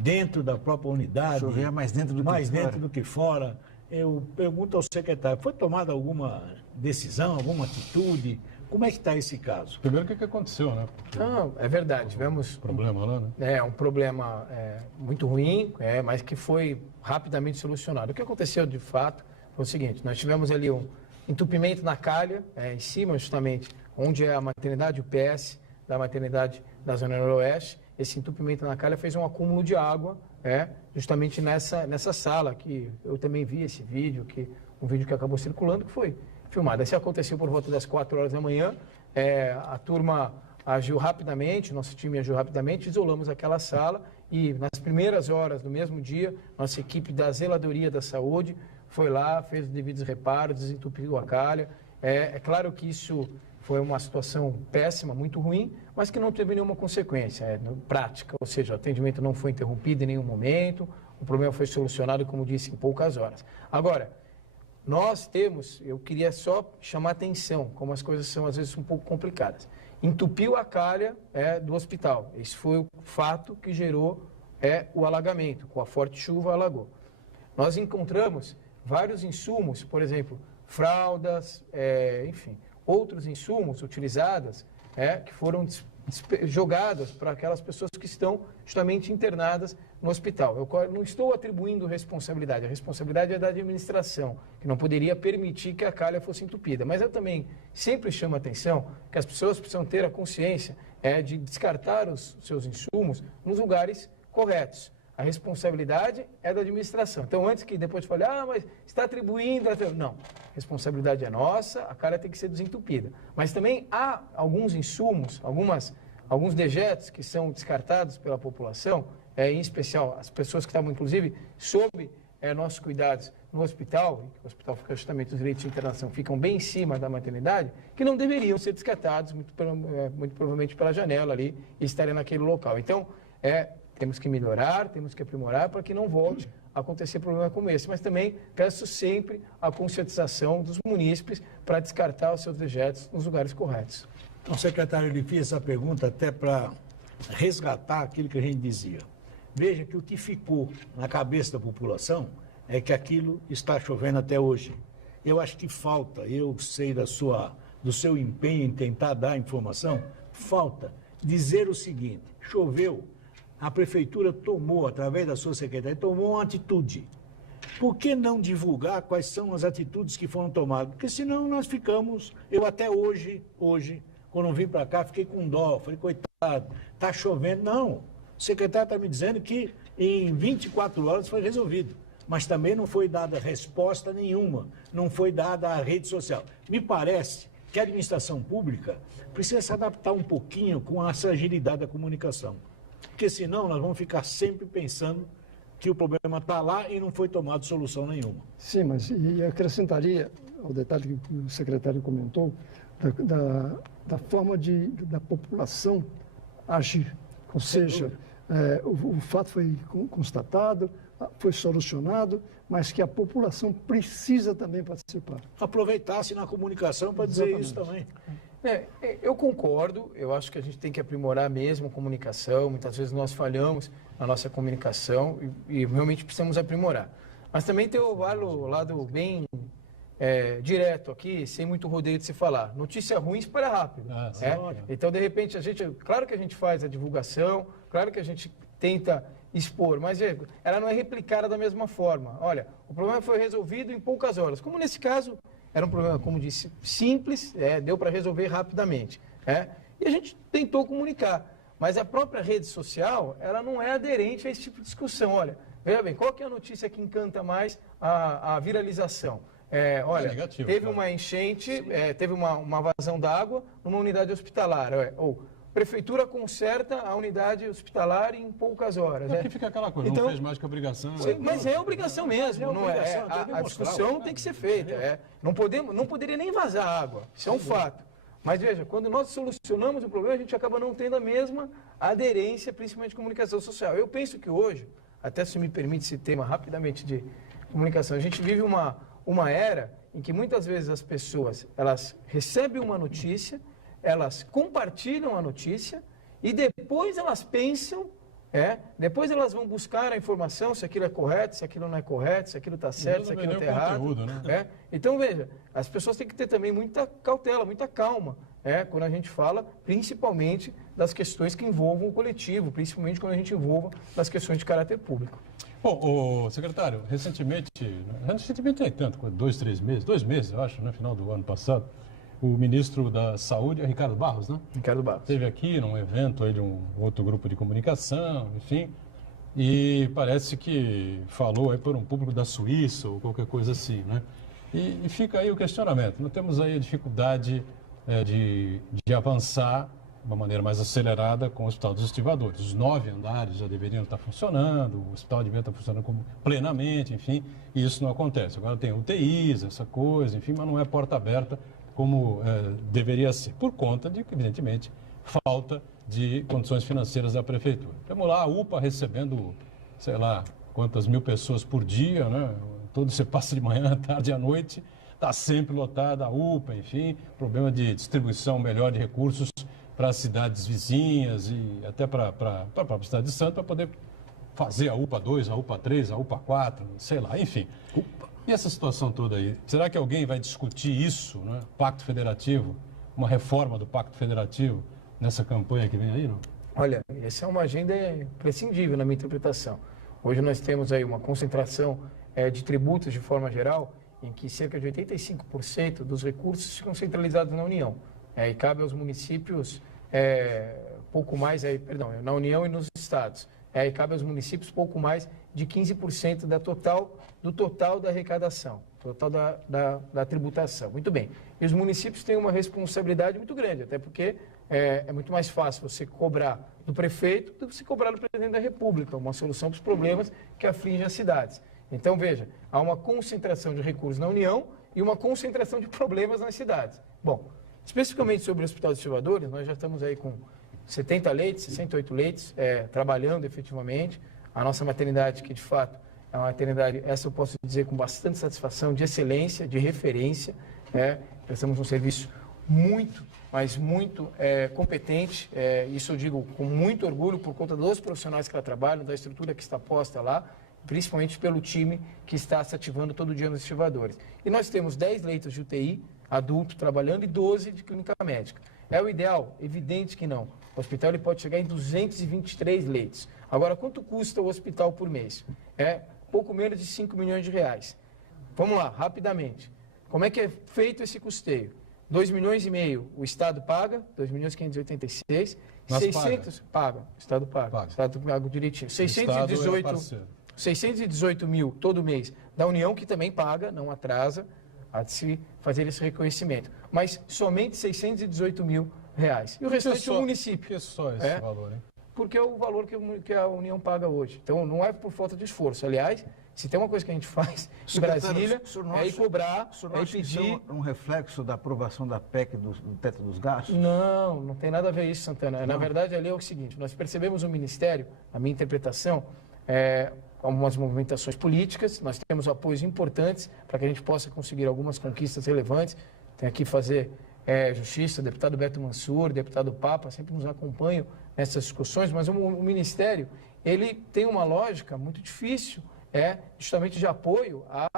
dentro da própria unidade. Chovia mais dentro do que fora. Eu pergunto ao secretário, foi tomada alguma decisão, alguma atitude? Como é que está esse caso? Primeiro, o que aconteceu, né? Não, é verdade, tivemos problema lá, né? Um problema muito ruim, mas que foi rapidamente solucionado. O que aconteceu, de fato, foi o seguinte, nós tivemos ali um entupimento na calha, em cima justamente, onde é a maternidade, o PS da maternidade da Zona Noroeste. Esse entupimento na calha fez um acúmulo de água, justamente nessa sala, que eu também vi esse vídeo, um vídeo que acabou circulando, que foi filmado. Isso aconteceu por volta das 4 horas da manhã, a turma agiu rapidamente, nosso time agiu rapidamente, isolamos aquela sala e nas primeiras horas do mesmo dia, nossa equipe da Zeladoria da Saúde foi lá, fez os devidos reparos, desentupiu a calha. É claro que isso foi uma situação péssima, muito ruim, mas que não teve nenhuma consequência prática, ou seja, o atendimento não foi interrompido em nenhum momento, o problema foi solucionado, como disse, em poucas horas. Agora, eu queria só chamar a atenção, como as coisas são às vezes um pouco complicadas. Entupiu a calha do hospital, esse foi o fato que gerou o alagamento, com a forte chuva alagou. Nós encontramos vários insumos, por exemplo, fraldas, enfim, outros insumos utilizados que foram jogadas para aquelas pessoas que estão justamente internadas no hospital. Eu não estou atribuindo responsabilidade, a responsabilidade é da administração, que não poderia permitir que a calha fosse entupida. Mas eu também sempre chamo a atenção que as pessoas precisam ter a consciência de descartar os seus insumos nos lugares corretos. A responsabilidade é da administração. Então, antes que depois fale, mas está atribuindo... Não, a responsabilidade é nossa, a calha tem que ser desentupida. Mas também há alguns insumos, alguns dejetos que são descartados pela população, em especial as pessoas que estavam, inclusive, sob nossos cuidados no hospital, o hospital fica justamente, os leitos de internação ficam bem em cima da maternidade, que não deveriam ser descartados, muito provavelmente pela janela ali, e estarem naquele local. Então, temos que melhorar, temos que aprimorar para que não volte a acontecer problema como esse. Mas também peço sempre a conscientização dos munícipes para descartar os seus dejetos nos lugares corretos. Então, secretário, eu lhe fiz essa pergunta até para resgatar aquilo que a gente dizia. Veja que o que ficou na cabeça da população é que aquilo está chovendo até hoje. Eu acho que falta, eu sei do seu empenho em tentar dar informação, falta dizer o seguinte: choveu, a prefeitura tomou, através da sua secretaria, tomou uma atitude. Por que não divulgar quais são as atitudes que foram tomadas? Porque senão nós ficamos, eu até hoje, quando eu vim para cá, fiquei com dó, falei, coitado, está chovendo. Não, o secretário está me dizendo que em 24 horas foi resolvido, mas também não foi dada resposta nenhuma, não foi dada à rede social. Me parece que a administração pública precisa se adaptar um pouquinho com essa agilidade da comunicação, porque senão nós vamos ficar sempre pensando que o problema está lá e não foi tomado solução nenhuma. Sim, mas e acrescentaria ao detalhe que o secretário comentou, da forma da população agir. Ou seja, o fato foi constatado, foi solucionado, mas que a população precisa também participar. Aproveitar-se na comunicação para dizer isso também. Eu concordo, eu acho que a gente tem que aprimorar mesmo a comunicação, muitas vezes nós falhamos na nossa comunicação e realmente precisamos aprimorar. Mas também tem o lado bem direto aqui, sem muito rodeio de se falar. Notícia ruim espalha rápido. Então, de repente, claro que a gente faz a divulgação, claro que a gente tenta expor, mas ela não é replicada da mesma forma. Olha, o problema foi resolvido em poucas horas, como nesse caso... Era um problema, como disse, simples, deu para resolver rapidamente. E a gente tentou comunicar. Mas a própria rede social, ela não é aderente a esse tipo de discussão. Olha, veja bem, qual que é a notícia que encanta mais a viralização? Negativo, teve uma enchente, teve uma vazão d'água numa unidade hospitalar. Prefeitura conserta a unidade hospitalar em poucas horas. Aqui fica aquela coisa, então, não fez mais que obrigação. Mas é obrigação mesmo, a discussão tem que ser feita. Não poderia nem vazar água, isso é um fato. Mas veja, quando nós solucionamos o problema, a gente acaba não tendo a mesma aderência, principalmente de comunicação social. Eu penso que hoje, até se me permite esse tema rapidamente de comunicação, a gente vive uma era em que muitas vezes as pessoas elas recebem uma notícia, elas compartilham a notícia e depois elas pensam, depois elas vão buscar a informação se aquilo é correto, se aquilo não é correto, se aquilo está certo, se aquilo está errado. Conteúdo, né? Então, veja, as pessoas têm que ter também muita cautela, muita calma, quando a gente fala principalmente das questões que envolvam o coletivo, principalmente quando a gente envolva das questões de caráter público. Bom, secretário, recentemente nem tanto, 2 meses, eu acho, no final do ano passado, o ministro da Saúde, Ricardo Barros, né? Ricardo Barros. Esteve aqui num evento aí de um outro grupo de comunicação, enfim, e parece que falou aí por um público da Suíça ou qualquer coisa assim, né? E fica aí o questionamento. Nós temos aí a dificuldade de avançar de uma maneira mais acelerada com o Hospital dos Estivadores. Os 9 andares já deveriam estar funcionando, o hospital devia estar funcionando plenamente, enfim, e isso não acontece. Agora tem UTIs, essa coisa, enfim, mas não é porta aberta como deveria ser, por conta de, evidentemente, falta de condições financeiras da prefeitura. Temos lá a UPA recebendo, sei lá, quantas mil pessoas por dia, né? Todo você passa de manhã, tarde e à noite, está sempre lotada a UPA, enfim, problema de distribuição melhor de recursos para as cidades vizinhas e até para a própria cidade de Santos, para poder fazer a UPA 2, a UPA 3, a UPA 4, sei lá, enfim. E essa situação toda aí, será que alguém vai discutir isso, né? Pacto Federativo, uma reforma do Pacto Federativo nessa campanha que vem aí, não? Olha, essa é uma agenda imprescindível na minha interpretação. Hoje nós temos aí uma concentração de tributos de forma geral, em que cerca de 85% dos recursos ficam centralizados na União. E cabe aos municípios pouco mais, na União e nos estados. E cabe aos municípios pouco mais de 15% do total da arrecadação, total da tributação. Muito bem. E os municípios têm uma responsabilidade muito grande, até porque é muito mais fácil você cobrar do prefeito do que você cobrar do presidente da República, uma solução para os problemas que afligem as cidades. Então, veja, há uma concentração de recursos na União e uma concentração de problemas nas cidades. Bom, especificamente sobre o Hospital dos Silvadores, nós já estamos aí com 70 leitos, 68 leitos, trabalhando efetivamente. A nossa maternidade, que de fato é uma maternidade, essa eu posso dizer com bastante satisfação, de excelência, de referência. Prestamos um serviço muito, mas muito competente. Isso eu digo com muito orgulho por conta dos profissionais que lá trabalham, da estrutura que está posta lá, principalmente pelo time que está se ativando todo dia nos estivadores. E nós temos 10 leitos de UTI adulto trabalhando e 12 de clínica médica. É o ideal? Evidente que não. O hospital ele pode chegar em 223 leitos. Agora, quanto custa o hospital por mês? Pouco menos de 5 milhões de reais. Vamos lá, rapidamente. Como é que é feito esse custeio? 2 milhões e meio o Estado paga, 2 milhões e 586. 600 paga. O Estado paga. O Estado paga direitinho. 618 mil todo mês da União, que também paga, não atrasa, há de se fazer esse reconhecimento. Mas somente 618 mil reais. E o restante é o município. Por que só esse valor, hein? Porque é o valor que a União paga hoje. Então, não é por falta de esforço. Aliás, se tem uma coisa que a gente faz em Brasília, é ir cobrar, é ir pedir... um reflexo da aprovação da PEC do teto dos gastos? Não tem nada a ver isso, Santana. Não. Na verdade, ali é o seguinte, nós percebemos no Ministério, a minha interpretação, algumas movimentações políticas, nós temos apoios importantes para que a gente possa conseguir algumas conquistas relevantes. Tem aqui fazer justiça, o deputado Beto Mansur, o deputado Papa, sempre nos acompanham nessas discussões, mas o Ministério, ele tem uma lógica muito difícil, justamente de apoio a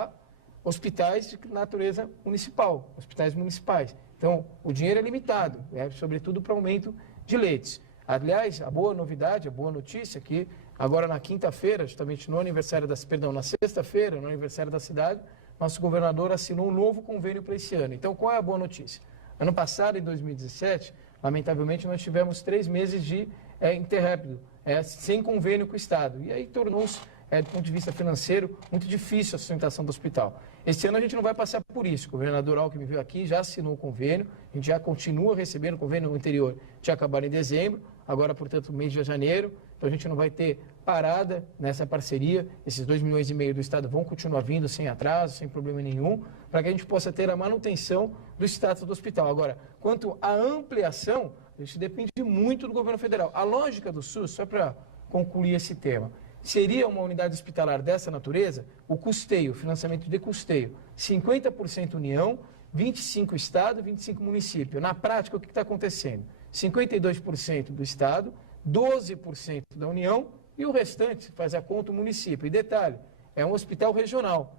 hospitais de natureza municipal, hospitais municipais. Então, o dinheiro é limitado, sobretudo para aumento de leitos. Aliás, a boa novidade, a boa notícia é que agora na quinta-feira, justamente na sexta-feira, no aniversário da cidade, nosso governador assinou um novo convênio para esse ano. Então, qual é a boa notícia? Ano passado, em 2017, lamentavelmente, nós tivemos 3 meses de interrupto, sem convênio com o Estado. E aí tornou-se, do ponto de vista financeiro, muito difícil a sustentação do hospital. Este ano a gente não vai passar por isso. O governador Alckmin veio aqui, já assinou o convênio, a gente já continua recebendo o convênio anterior, tinha acabado em dezembro, agora, portanto, mês de janeiro. Então, a gente não vai ter parada nessa parceria. Esses 2 milhões e meio do Estado vão continuar vindo sem atraso, sem problema nenhum, para que a gente possa ter a manutenção do status do hospital. Agora, quanto à ampliação, a gente depende muito do governo federal. A lógica do SUS, só para concluir esse tema, seria uma unidade hospitalar dessa natureza, o custeio, o financiamento de custeio, 50% União, 25% Estado, 25% município. Na prática, o que está acontecendo? 52% do Estado, 12% da União e o restante faz a conta o município. E detalhe, é um hospital regional.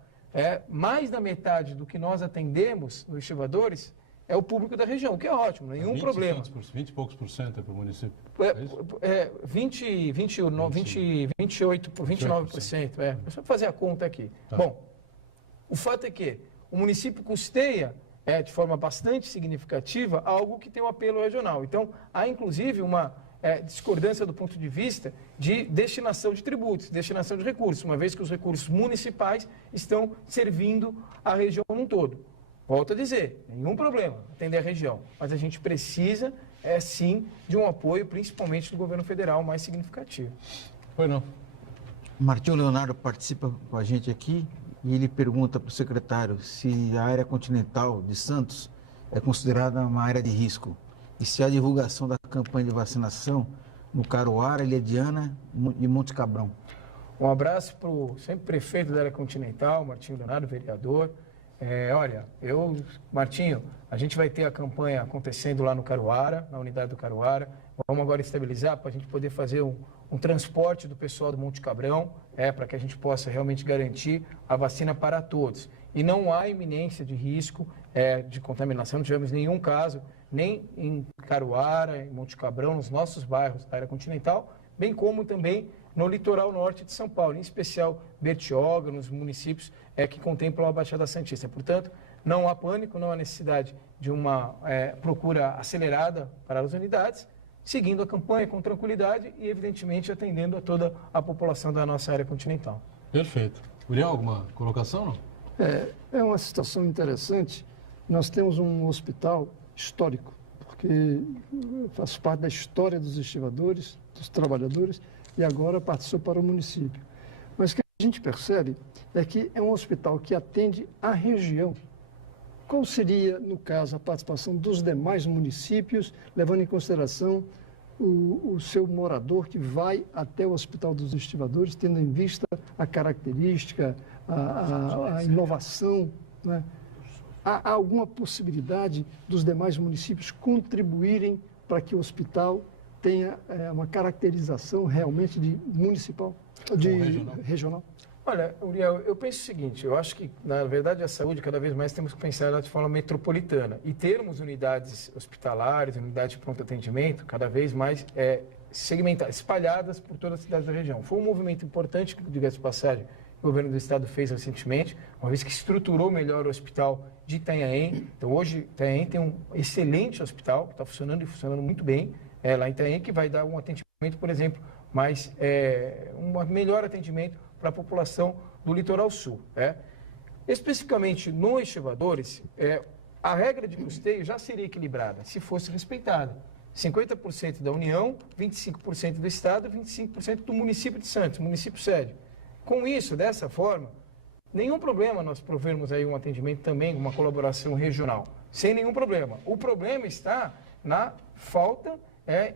Mais da metade do que nós atendemos nos estivadores é o público da região, o que é ótimo, nenhum problema. 20 e poucos por cento para o município. 29%. É só fazer a conta aqui. Tá. Bom, o fato é que o município custeia de forma bastante significativa algo que tem um apelo regional. Então, há inclusive uma discordância do ponto de vista de destinação de tributos, destinação de recursos, uma vez que os recursos municipais estão servindo a região num todo. Volto a dizer, nenhum problema atender a região, mas a gente precisa, sim, de um apoio, principalmente do governo federal, mais significativo. Pois não. Martinho Leonardo participa com a gente aqui e ele pergunta para o secretário se a área continental de Santos é considerada uma área de risco. E se a divulgação da campanha de vacinação no Caruara, Ilhadiana e Monte Cabrão. Um abraço para o sempre prefeito da área continental, Martinho Leonardo, vereador. Olha, Martinho, a gente vai ter a campanha acontecendo lá no Caruara, na unidade do Caruara. Vamos agora estabilizar para a gente poder fazer um transporte do pessoal do Monte Cabrão, para que a gente possa realmente garantir a vacina para todos. E não há iminência de risco de contaminação, não tivemos nenhum caso, nem em Caruara, em Monte Cabrão, nos nossos bairros da área continental, bem como também no litoral norte de São Paulo, em especial Bertioga, nos municípios que contemplam a Baixada Santista. Portanto, não há pânico, não há necessidade de uma procura acelerada para as unidades, seguindo a campanha com tranquilidade e, evidentemente, atendendo a toda a população da nossa área continental. Perfeito. Uriel, alguma colocação, não? É uma situação interessante. Nós temos um hospital histórico, porque faz parte da história dos estivadores, dos trabalhadores, e agora passou para o município. Mas o que a gente percebe é que é um hospital que atende a região. Qual seria, no caso, a participação dos demais municípios, levando em consideração o seu morador que vai até o Hospital dos Estivadores, tendo em vista a característica, a inovação, né? Há alguma possibilidade dos demais municípios contribuírem para que o hospital tenha uma caracterização realmente de municipal, de regional? Olha, Uriel, eu penso o seguinte, eu acho que, na verdade, a saúde, cada vez mais temos que pensar ela de forma metropolitana e termos unidades hospitalares, unidades de pronto atendimento, cada vez mais segmentadas, espalhadas por todas as cidades da região. Foi um movimento importante, diga-se de passagem, que o governo do estado fez recentemente, uma vez que estruturou melhor o hospital de Itanhaém. Então, hoje, Itanhaém tem um excelente hospital, que está funcionando e funcionando muito bem, lá em Itanhaém, que vai dar um atendimento, por exemplo, um melhor atendimento para a população do litoral sul. Especificamente no Estivadores, a regra de custeio já seria equilibrada, se fosse respeitada. 50% da União, 25% do Estado, 25% do município de Santos, município sede. Com isso, dessa forma, nenhum problema nós provermos aí um atendimento também, uma colaboração regional, sem nenhum problema. O problema está na falta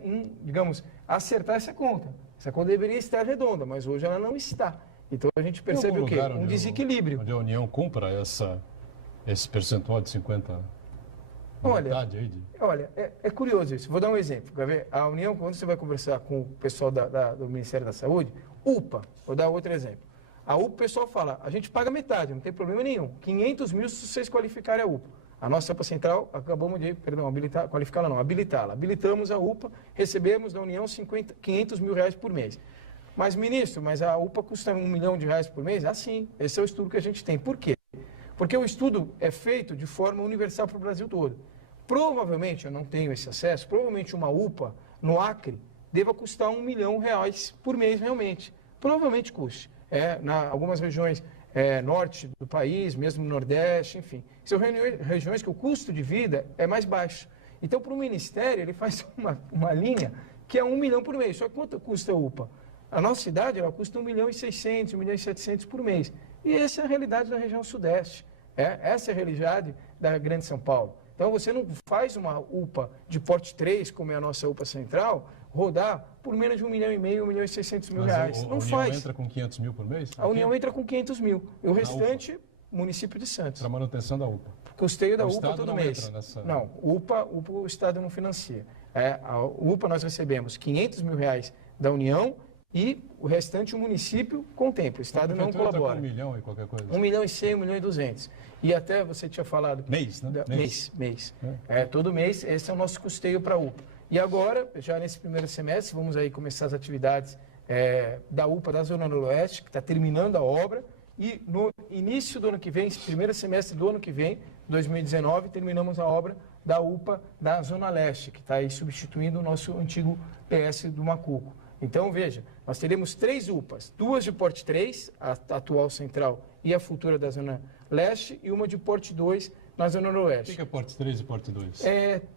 em, digamos, acertar essa conta. Essa conta deveria estar redonda, mas hoje ela não está. Então a gente percebe o quê? Um desequilíbrio. Onde a União compra esse percentual de 50%? Olha, é curioso isso. Vou dar um exemplo. Quer ver? A União, quando você vai conversar com o pessoal do Ministério da Saúde, UPA, vou dar outro exemplo. A UPA, o pessoal fala, a gente paga metade, não tem problema nenhum. 500 mil se vocês qualificarem a UPA. A nossa UPA Central, acabamos de, qualificá-la não, habilitá-la. Habilitamos a UPA, recebemos da União 500 mil reais por mês. Mas, ministro, a UPA custa R$1 milhão por mês? Sim, esse é o estudo que a gente tem. Por quê? Porque o estudo é feito de forma universal para o Brasil todo. Provavelmente, eu não tenho esse acesso, provavelmente uma UPA no Acre deva custar R$1 milhão por mês realmente. Provavelmente custe. Algumas regiões norte do país, mesmo no Nordeste, enfim. São regiões que o custo de vida é mais baixo. Então, para o Ministério, ele faz uma linha que é R$1 milhão por mês. Só que quanto custa a UPA? A nossa cidade, ela custa R$1.600.000, R$1.700.000 por mês. E essa é a realidade da região sudeste. Essa é a realidade da Grande São Paulo. Então, você não faz uma UPA de porte 3, como é a nossa UPA Central, rodar por menos de R$1,5 milhão, R$1.600.000. Não faz. A União entra com 500 mil por mês? A União entra com 500 mil. E o restante, município de Santos. Para manutenção da UPA. Custeio da UPA todo mês. Entra nessa... Não, UPA o Estado não financia. A UPA nós recebemos R$500 mil da União e o restante o município contempla. O Estado não colabora. Com 1 milhão e qualquer coisa. 1 milhão e 100, 1 milhão e 200. E até você tinha falado... Mês, né? Mês. Todo mês, esse é o nosso custeio para a UPA. E agora, já nesse primeiro semestre, vamos aí começar as atividades da UPA da Zona Noroeste, que está terminando a obra. E no início do ano que vem, primeiro semestre do ano que vem, 2019, terminamos a obra da UPA da Zona Leste, que está aí substituindo o nosso antigo PS do Macuco. Então, veja, nós teremos 3 UPAs, 2 de porte 3, a atual central e a futura da Zona Leste, e uma de porte 2 na Zona Noroeste. O que é porte 3 e porte 2?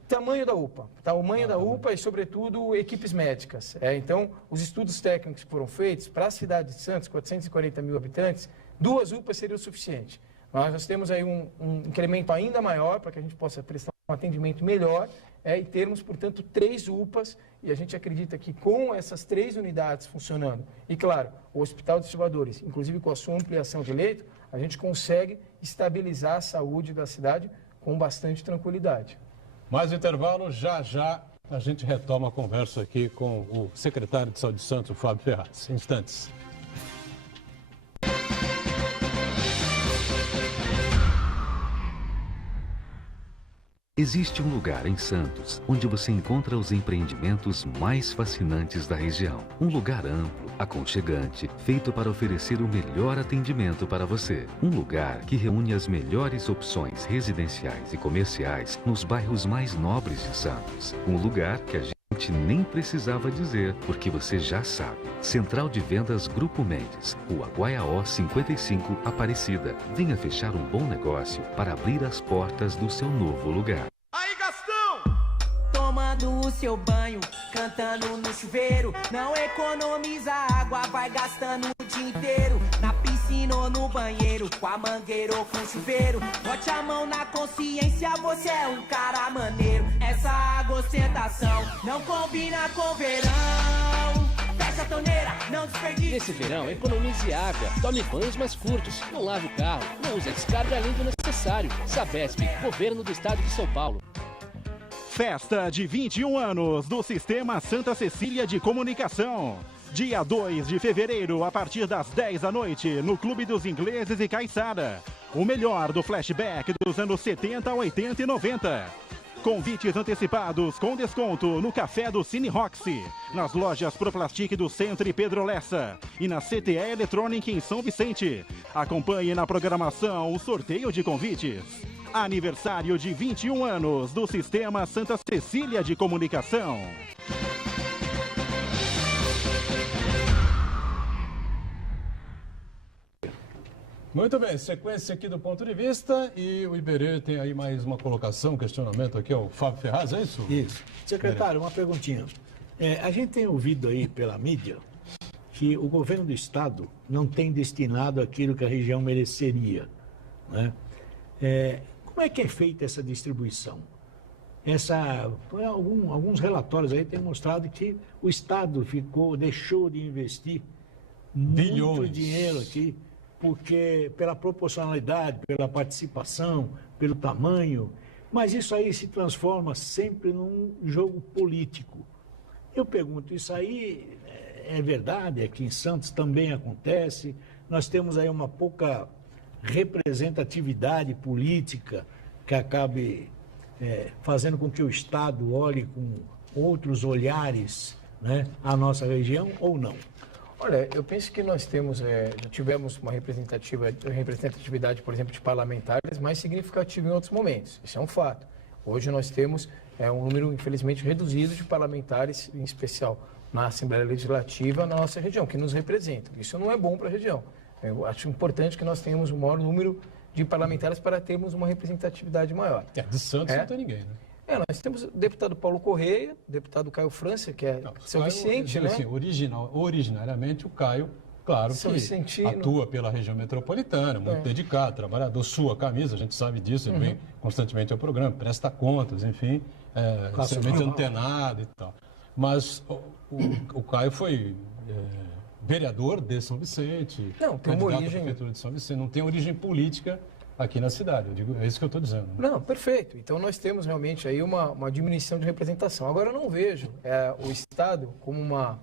Tamanho da UPA. Tamanho da UPA e, sobretudo, equipes médicas. Então, os estudos técnicos que foram feitos, para a cidade de Santos, 440 mil habitantes, 2 UPAs seria o suficiente. Nós temos aí um incremento ainda maior para que a gente possa prestar um atendimento melhor e termos, portanto, 3 UPAs, e a gente acredita que com essas 3 unidades funcionando, e claro, o Hospital dos Estivadores, inclusive com a sua ampliação de leito, a gente consegue estabilizar a saúde da cidade com bastante tranquilidade. Mais intervalo, já a gente retoma a conversa aqui com o secretário de Saúde de Santos, o Fábio Ferraz. Instantes. Existe um lugar em Santos onde você encontra os empreendimentos mais fascinantes da região. Um lugar amplo, aconchegante, feito para oferecer o melhor atendimento para você. Um lugar que reúne as melhores opções residenciais e comerciais nos bairros mais nobres de Santos. Um lugar que a gente nem precisava dizer, porque você já sabe. Central de Vendas Grupo Mendes, Rua Guaiaó 55, Aparecida. Venha fechar um bom negócio para abrir as portas do seu novo lugar. Aí, Gastão! Tomando o seu banho, cantando no chuveiro. Não economiza água, vai gastando o dia inteiro. Na piscina ou no banheiro, com a mangueira ou com o chuveiro. Bote a mão na consciência, você é um cara maneiro. Essa água ostentação não combina com verão. Fecha a torneira, não desperdice. Nesse verão, economize água, tome banhos mais curtos, não lave o carro, não use a descarga além do necessário. Sabesp, Governo do Estado de São Paulo. Festa de 21 anos do Sistema Santa Cecília de Comunicação. Dia 2 de fevereiro, a partir das 10 da noite, no Clube dos Ingleses e Caiçara. O melhor do flashback dos anos 70, 80 e 90. Convites antecipados com desconto no Café do Cine Roxy, nas lojas Proplastic do Centro e Pedro Lessa e na CTE Electronic em São Vicente. Acompanhe na programação o sorteio de convites. Aniversário de 21 anos do Sistema Santa Cecília de Comunicação. Muito bem, sequência aqui do ponto de vista, e o Iberê tem aí mais uma colocação, um questionamento aqui ao Fábio Ferraz, é isso? Isso. Secretário, uma perguntinha. A gente tem ouvido aí pela mídia que o governo do Estado não tem destinado aquilo que a região mereceria, né? Como é que é feita essa distribuição? Alguns relatórios aí têm mostrado que o Estado deixou de investir muito dinheiro aqui, porque pela proporcionalidade, pela participação, pelo tamanho, mas isso aí se transforma sempre num jogo político. Eu pergunto, isso aí é verdade? Aqui em Santos também acontece? Nós temos aí uma pouca representatividade política que acabe fazendo com que o Estado olhe com outros olhares, né, a nossa região ou não? Olha, eu penso que nós temos, já tivemos uma representatividade, por exemplo, de parlamentares mais significativa em outros momentos. Isso é um fato. Hoje nós temos um número, infelizmente, reduzido de parlamentares, em especial na Assembleia Legislativa, na nossa região, que nos representam. Isso não é bom para a região. Eu acho importante que nós tenhamos um maior número de parlamentares para termos uma representatividade maior. De Santos não tem ninguém, né? Nós temos o deputado Paulo Correia, deputado Caio França, que é São Vicente, né? Assim, originariamente o Caio, claro, São que Vicentino. atua pela região metropolitana, muito dedicado, trabalhador, sua camisa, a gente sabe disso, ele vem constantemente ao programa, presta contas, enfim, extremamente antenado e tal. Mas o Caio foi vereador de São Vicente, não, tem uma origem... à prefeitura de São Vicente, não tem origem política aqui na cidade, é isso que eu estou dizendo. Né? Não, perfeito. Então nós temos realmente aí uma diminuição de representação. Agora eu não vejo o Estado como a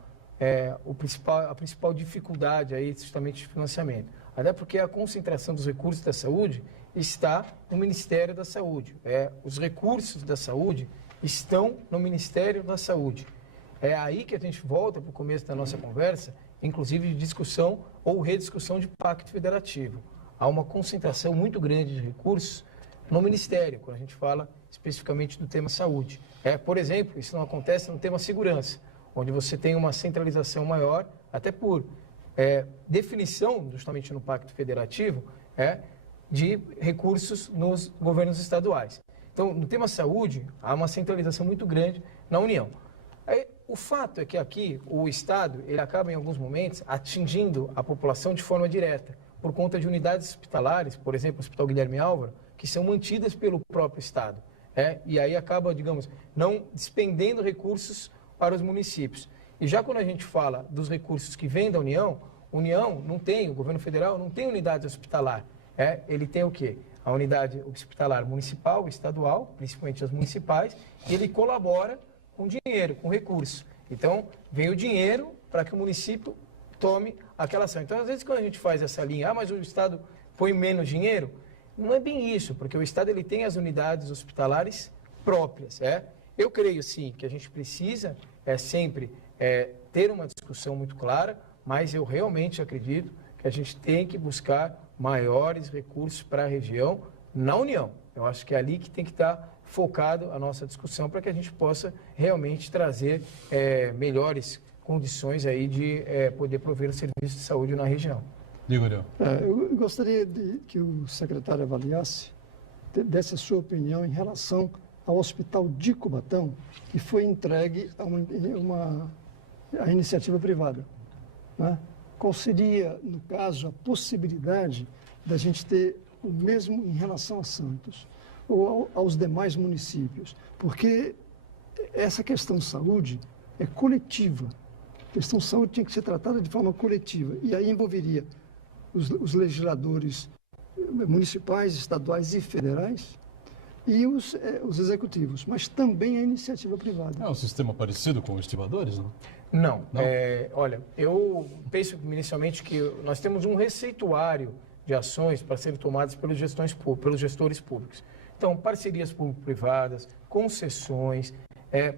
principal dificuldade aí justamente de financiamento. Até porque a concentração dos recursos da saúde está no Ministério da Saúde. Os recursos da saúde estão no Ministério da Saúde. É aí que a gente volta para o começo da nossa conversa, inclusive de discussão ou rediscussão de pacto federativo. Há uma concentração muito grande de recursos no Ministério, quando a gente fala especificamente do tema saúde. Por exemplo, isso não acontece no tema segurança, onde você tem uma centralização maior, até por definição, justamente no Pacto Federativo, de recursos nos governos estaduais. Então, no tema saúde, há uma centralização muito grande na União. O fato é que aqui o Estado ele acaba, em alguns momentos, atingindo a população de forma direta, por conta de unidades hospitalares, por exemplo, o Hospital Guilherme Álvaro, que são mantidas pelo próprio Estado. e aí acaba, digamos, não despendendo recursos para os municípios. E já quando a gente fala dos recursos que vêm da União não tem, o governo federal não tem unidade hospitalar. Ele tem o quê? A unidade hospitalar municipal, estadual, principalmente as municipais, e ele colabora com dinheiro, com recurso. Então, vem o dinheiro para que o município tome aquela ação. Então, às vezes, quando a gente faz essa linha, mas o Estado põe menos dinheiro, não é bem isso, porque o Estado ele tem as unidades hospitalares próprias. Eu creio, sim, que a gente precisa sempre ter uma discussão muito clara, mas eu realmente acredito que a gente tem que buscar maiores recursos para a região na União. Eu acho que é ali que tem que estar focado a nossa discussão para que a gente possa realmente trazer melhores condições aí de poder prover o serviço de saúde na região. Igor. Eu gostaria que o secretário avaliasse, desse a sua opinião em relação ao Hospital de Cubatão, que foi entregue a iniciativa privada. Né? Qual seria, no caso, a possibilidade da gente ter o mesmo em relação a Santos ou aos demais municípios? Porque essa questão de saúde é coletiva. A questão de saúde tinha que ser tratada de forma coletiva. E aí envolveria os legisladores municipais, estaduais e federais e os executivos, mas também a iniciativa privada. É um sistema parecido com os estibadores, não? Não. Olha, eu penso inicialmente que nós temos um receituário de ações para serem tomadas pelos gestores públicos. Então, parcerias público-privadas, concessões,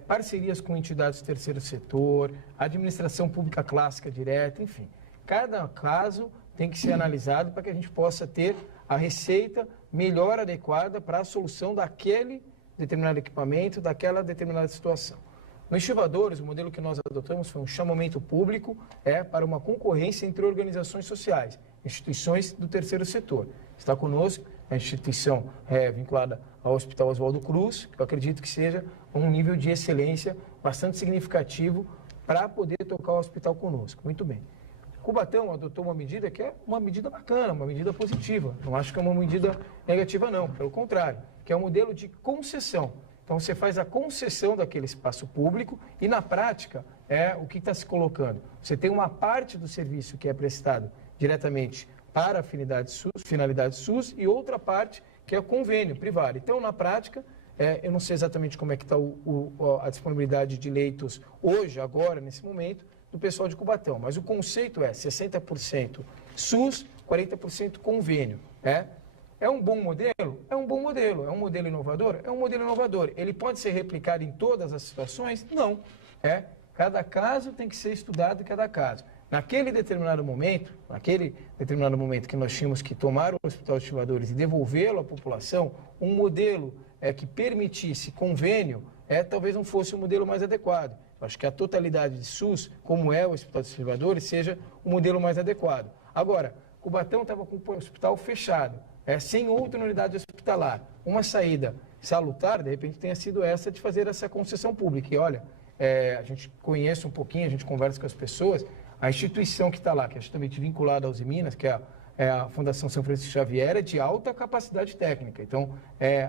parcerias com entidades do terceiro setor, administração pública clássica direta, enfim. Cada caso tem que ser analisado para que a gente possa ter a receita melhor adequada para a solução daquele determinado equipamento, daquela determinada situação. No Estivadores, o modelo que nós adotamos foi um chamamento público para uma concorrência entre organizações sociais, instituições do terceiro setor. Está conosco a instituição vinculada ao Hospital Oswaldo Cruz, que eu acredito que seja um nível de excelência bastante significativo para poder tocar o hospital conosco. Muito bem. Cubatão adotou uma medida que é uma medida bacana, uma medida positiva. Não acho que é uma medida negativa, não. Pelo contrário, que é um modelo de concessão. Então, você faz a concessão daquele espaço público e, na prática, o que está se colocando. Você tem uma parte do serviço que é prestado diretamente para a finalidade SUS e outra parte que é convênio privado. Então, na prática, eu não sei exatamente como é que está a disponibilidade de leitos hoje, agora, nesse momento, do pessoal de Cubatão. Mas o conceito é 60% SUS, 40% convênio. É um bom modelo? É um bom modelo. É um modelo inovador? É um modelo inovador. Ele pode ser replicado em todas as situações? Não. Cada caso tem que ser estudado, cada caso. Naquele determinado momento que nós tínhamos que tomar o Hospital de Estivadores e devolvê-lo à população, um modelo que permitisse convênio, talvez não fosse o modelo mais adequado. Eu acho que a totalidade de SUS, como é o Hospital de Estivadores, seja o modelo mais adequado. Agora, Cubatão estava com o hospital fechado, sem outra unidade hospitalar. Uma saída salutar, de repente, tenha sido essa de fazer essa concessão pública. E olha, a gente conhece um pouquinho, a gente conversa com as pessoas, a instituição que está lá, que é justamente vinculada aos Minas, que é a Fundação São Francisco Xavier, é de alta capacidade técnica. Então,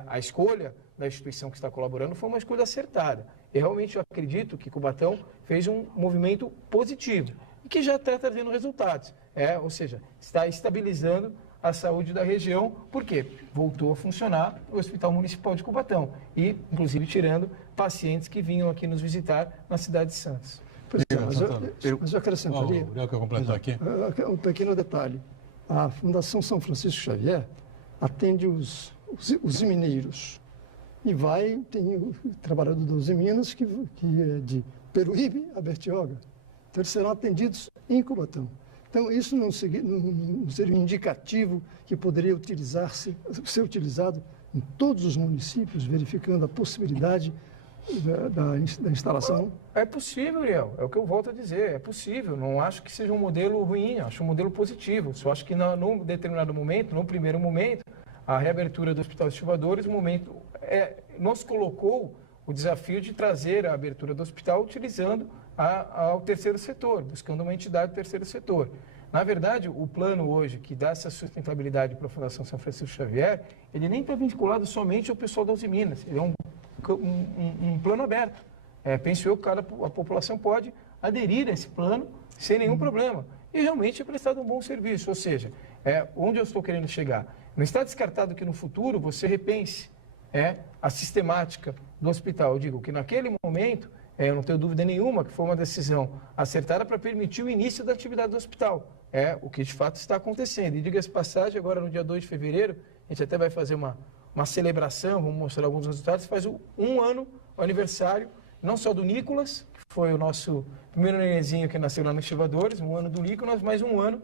a escolha da instituição que está colaborando foi uma escolha acertada. E realmente eu acredito que Cubatão fez um movimento positivo e que já está trazendo resultados. Ou seja, está estabilizando a saúde da região, porque voltou a funcionar o Hospital Municipal de Cubatão e, inclusive, tirando pacientes que vinham aqui nos visitar na cidade de Santos. Mas eu acrescentaria um pequeno detalhe. A Fundação São Francisco Xavier atende os mineiros. E tem o trabalhador dos Minas, que é de Peruíbe a Bertioga. Então, eles serão atendidos em Cubatão. Então, isso não seria um indicativo que poderia ser utilizado em todos os municípios, verificando a possibilidade da instalação? É possível, Uriel. É o que eu volto a dizer. É possível. Não acho que seja um modelo ruim, acho um modelo positivo. Só acho que num determinado momento, no primeiro momento, a reabertura do Hospital de Estivadores, nos colocou o desafio de trazer a abertura do hospital utilizando ao terceiro setor, buscando uma entidade do terceiro setor. Na verdade, o plano hoje que dá essa sustentabilidade para a Fundação São Francisco Xavier, ele nem está vinculado somente ao pessoal da Uzi Minas, ele é um plano aberto. Penso eu que a população pode aderir a esse plano sem nenhum problema. E realmente é prestado um bom serviço, ou seja, onde eu estou querendo chegar. Não está descartado que no futuro você repense a sistemática do hospital. Eu digo que naquele momento, eu não tenho dúvida nenhuma que foi uma decisão acertada para permitir o início da atividade do hospital. O que de fato está acontecendo. E diga-se passagem, agora no dia 2 de fevereiro, a gente até vai fazer uma celebração, vamos mostrar alguns resultados, faz um ano, o aniversário, não só do Nicolas, que foi o nosso primeiro nenenzinho que nasceu lá no Estivadores, um ano do Nicolas, mais um ano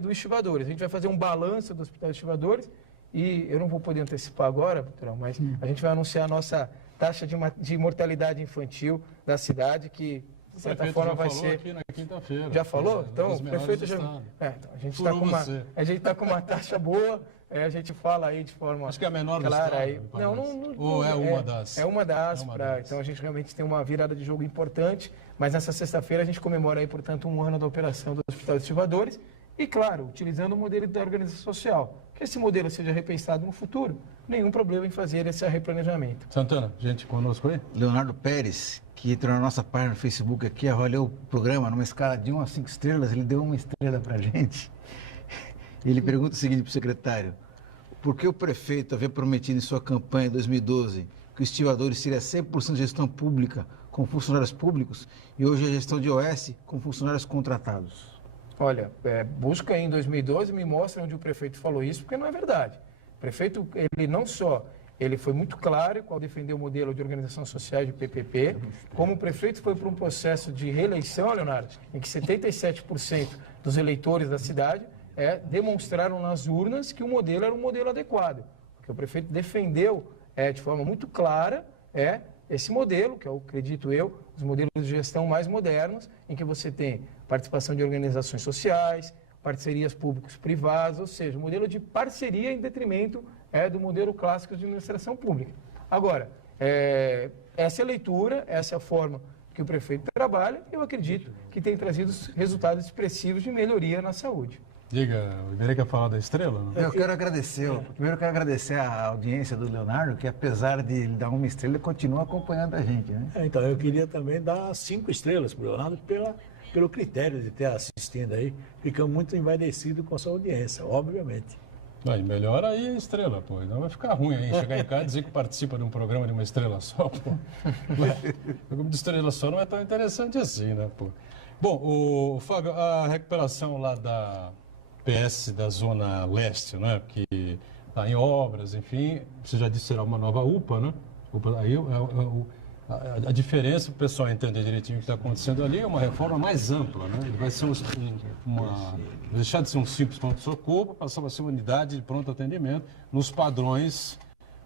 do Estivadores. A gente vai fazer um balanço do Hospital Estivadores e eu não vou poder antecipar agora, mas a gente vai anunciar a nossa taxa de mortalidade infantil da cidade, que de certa forma vai ser... Aqui na quinta-feira. Já falou? Então, o prefeito já... Então, a gente está com uma taxa boa, a gente fala aí de forma... Acho que é a menor clara do aí. estado. Não, ou é uma das? É uma das. Então, a gente realmente tem uma virada de jogo importante, mas nessa sexta-feira a gente comemora aí, portanto, um ano da operação do Hospital de Estivadores e, claro, utilizando o modelo da organização social. Que esse modelo seja repensado no futuro, nenhum problema em fazer esse replanejamento. Santana, gente conosco aí? Leonardo Pérez, que entrou na nossa página no Facebook aqui, avaliou o programa numa escala de 1 a 5 estrelas, ele deu 1 estrela para a gente. Ele pergunta o seguinte para o secretário: por que o prefeito havia prometido em sua campanha de 2012 que o Estivadores seria 100% gestão pública com funcionários públicos e hoje é gestão de OS com funcionários contratados? Olha, busca aí em 2012, me mostra onde o prefeito falou isso, porque não é verdade. O prefeito, ele não só... Ele foi muito claro ao defender o modelo de organização social de PPP, como o prefeito foi para um processo de reeleição, Leonardo, em que 77% dos eleitores da cidade demonstraram nas urnas que o modelo era um modelo adequado. Porque o prefeito defendeu de forma muito clara esse modelo, que eu acredito eu, os modelos de gestão mais modernos, em que você tem participação de organizações sociais, parcerias públicos-privadas, ou seja, um modelo de parceria em detrimento do modelo clássico de administração pública. Agora, essa é a leitura, essa é a forma que o prefeito trabalha, e eu acredito que tem trazido resultados expressivos de melhoria na saúde. Diga, o Iberê quer falar da estrela? Não? Eu quero agradecer, primeiro eu quero agradecer a audiência do Leonardo, que apesar de ele dar 1 estrela, ele continua acompanhando a gente, né? Então, eu queria também dar 5 estrelas para o Leonardo pelo critério de ter assistindo aí. Ficamos muito envaidecidos com a sua audiência, obviamente. Melhor aí a estrela, pô. Não vai ficar ruim aí. Chegar em casa e dizer que participa de um programa de 1 estrela só, pô. O programa de estrela só não é tão interessante assim, né, pô? Bom, Fábio, a recuperação lá da PS da Zona Leste, né, que está em obras, enfim, você já disse que será uma nova UPA, né? Aí a diferença, o pessoal entender direitinho o que está acontecendo ali, é uma reforma mais ampla, né? Ele vai ser deixar de ser um simples pronto-socorro, passar a ser uma unidade de pronto atendimento nos padrões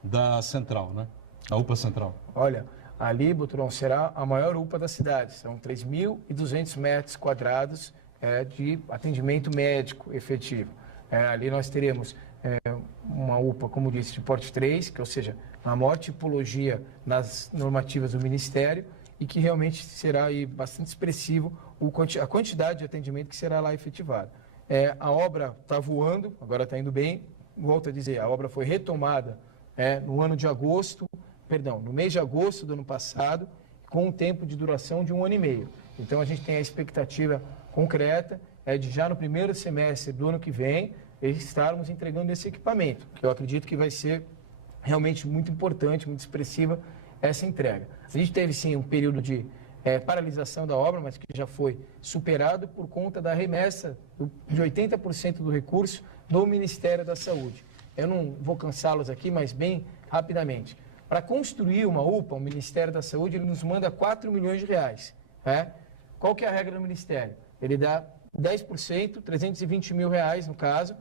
da central, né? A UPA central. Olha, ali, Buturão, será a maior UPA da cidade. São 3.200 metros quadrados de atendimento médico efetivo. Ali nós teremos uma UPA, como disse, de porte 3, que, ou seja, a maior tipologia nas normativas do Ministério e que realmente será aí bastante expressivo a quantidade de atendimento que será lá efetivada. A obra está voando, agora está indo bem. Volto a dizer, a obra foi retomada no mês de agosto do ano passado, com um tempo de duração de 1 ano e meio. Então, a gente tem a expectativa concreta de já no primeiro semestre do ano que vem estarmos entregando esse equipamento, que eu acredito que vai ser realmente muito importante, muito expressiva essa entrega. A gente teve sim um período de paralisação da obra, mas que já foi superado por conta da remessa de 80% do recurso do Ministério da Saúde. Eu não vou cansá-los aqui, mas bem rapidamente. Para construir uma UPA, o Ministério da Saúde ele nos manda 4 milhões de reais. Qual que é a regra do Ministério? Ele dá 10%, 320 mil reais no caso,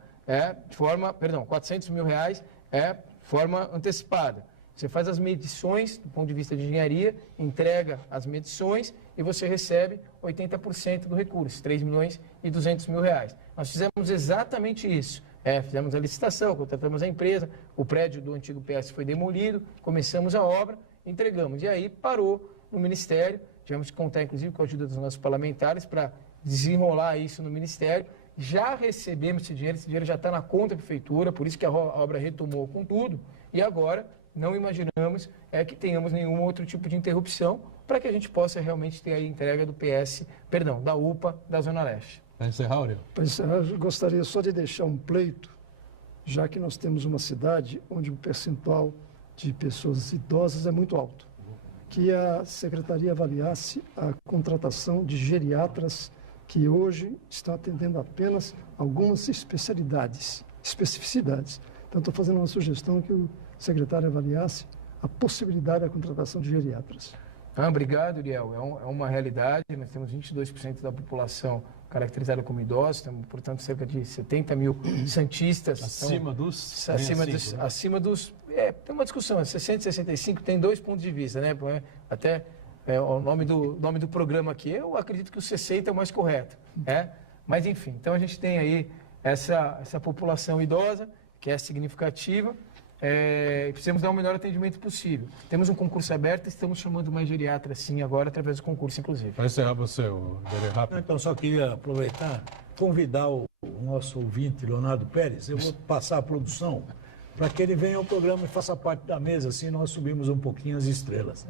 400 mil reais de forma antecipada. Você faz as medições do ponto de vista de engenharia, entrega as medições e você recebe 80% do recurso, 3 milhões e 200 mil reais. Nós fizemos exatamente isso. Fizemos a licitação, contratamos a empresa, o prédio do antigo PS foi demolido, começamos a obra, entregamos. E aí parou no Ministério, tivemos que contar inclusive com a ajuda dos nossos parlamentares para desenrolar isso no Ministério já recebemos esse dinheiro já está na conta da prefeitura, por isso que a obra retomou com tudo, e agora não imaginamos que tenhamos nenhum outro tipo de interrupção para que a gente possa realmente ter a entrega da UPA da Zona Leste. Para encerrar, Aurélio? Para encerrar, eu gostaria só de deixar um pleito, já que nós temos uma cidade onde o percentual de pessoas idosas é muito alto, que a Secretaria avaliasse a contratação de geriatras que hoje estão atendendo apenas algumas especificidades. Então, estou fazendo uma sugestão que o secretário avaliasse a possibilidade da contratação de geriatras. Obrigado, Uriel. É uma realidade. Nós temos 22% da população caracterizada como idosos, temos, portanto, cerca de 70 mil santistas. Acima dos... tem uma discussão, 60 e 65 tem 2 pontos de vista, né? Até o nome do programa aqui, eu acredito que o 60 é o mais correto. Mas, enfim, então a gente tem aí essa população idosa, que é significativa, precisamos dar o melhor atendimento possível. Temos um concurso aberto e estamos chamando mais geriatras, sim, agora, através do concurso, inclusive. Vai encerrar você, Berê, rápido. Então, só queria aproveitar, convidar o nosso ouvinte, Leonardo Pérez, eu vou passar a produção para que ele venha ao programa e faça parte da mesa, assim nós subimos um pouquinho as estrelas.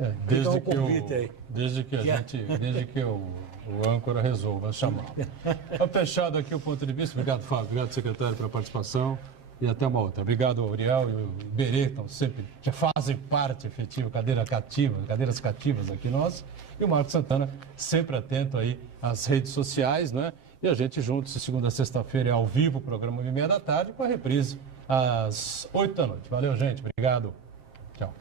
Desde que o âncora resolva chamar. Está fechado aqui o ponto de vista. Obrigado, Fábio. Obrigado, secretário, pela participação. E até uma outra. Obrigado, Uriel e o Berê, estão sempre, já fazem parte efetiva, cadeiras cativas aqui nós. E o Marcos Santana, sempre atento aí às redes sociais, né? E a gente juntos, de segunda a sexta-feira, é ao vivo, o programa 1h30 da tarde, com a reprise às 8 da noite. Valeu, gente. Obrigado. Tchau.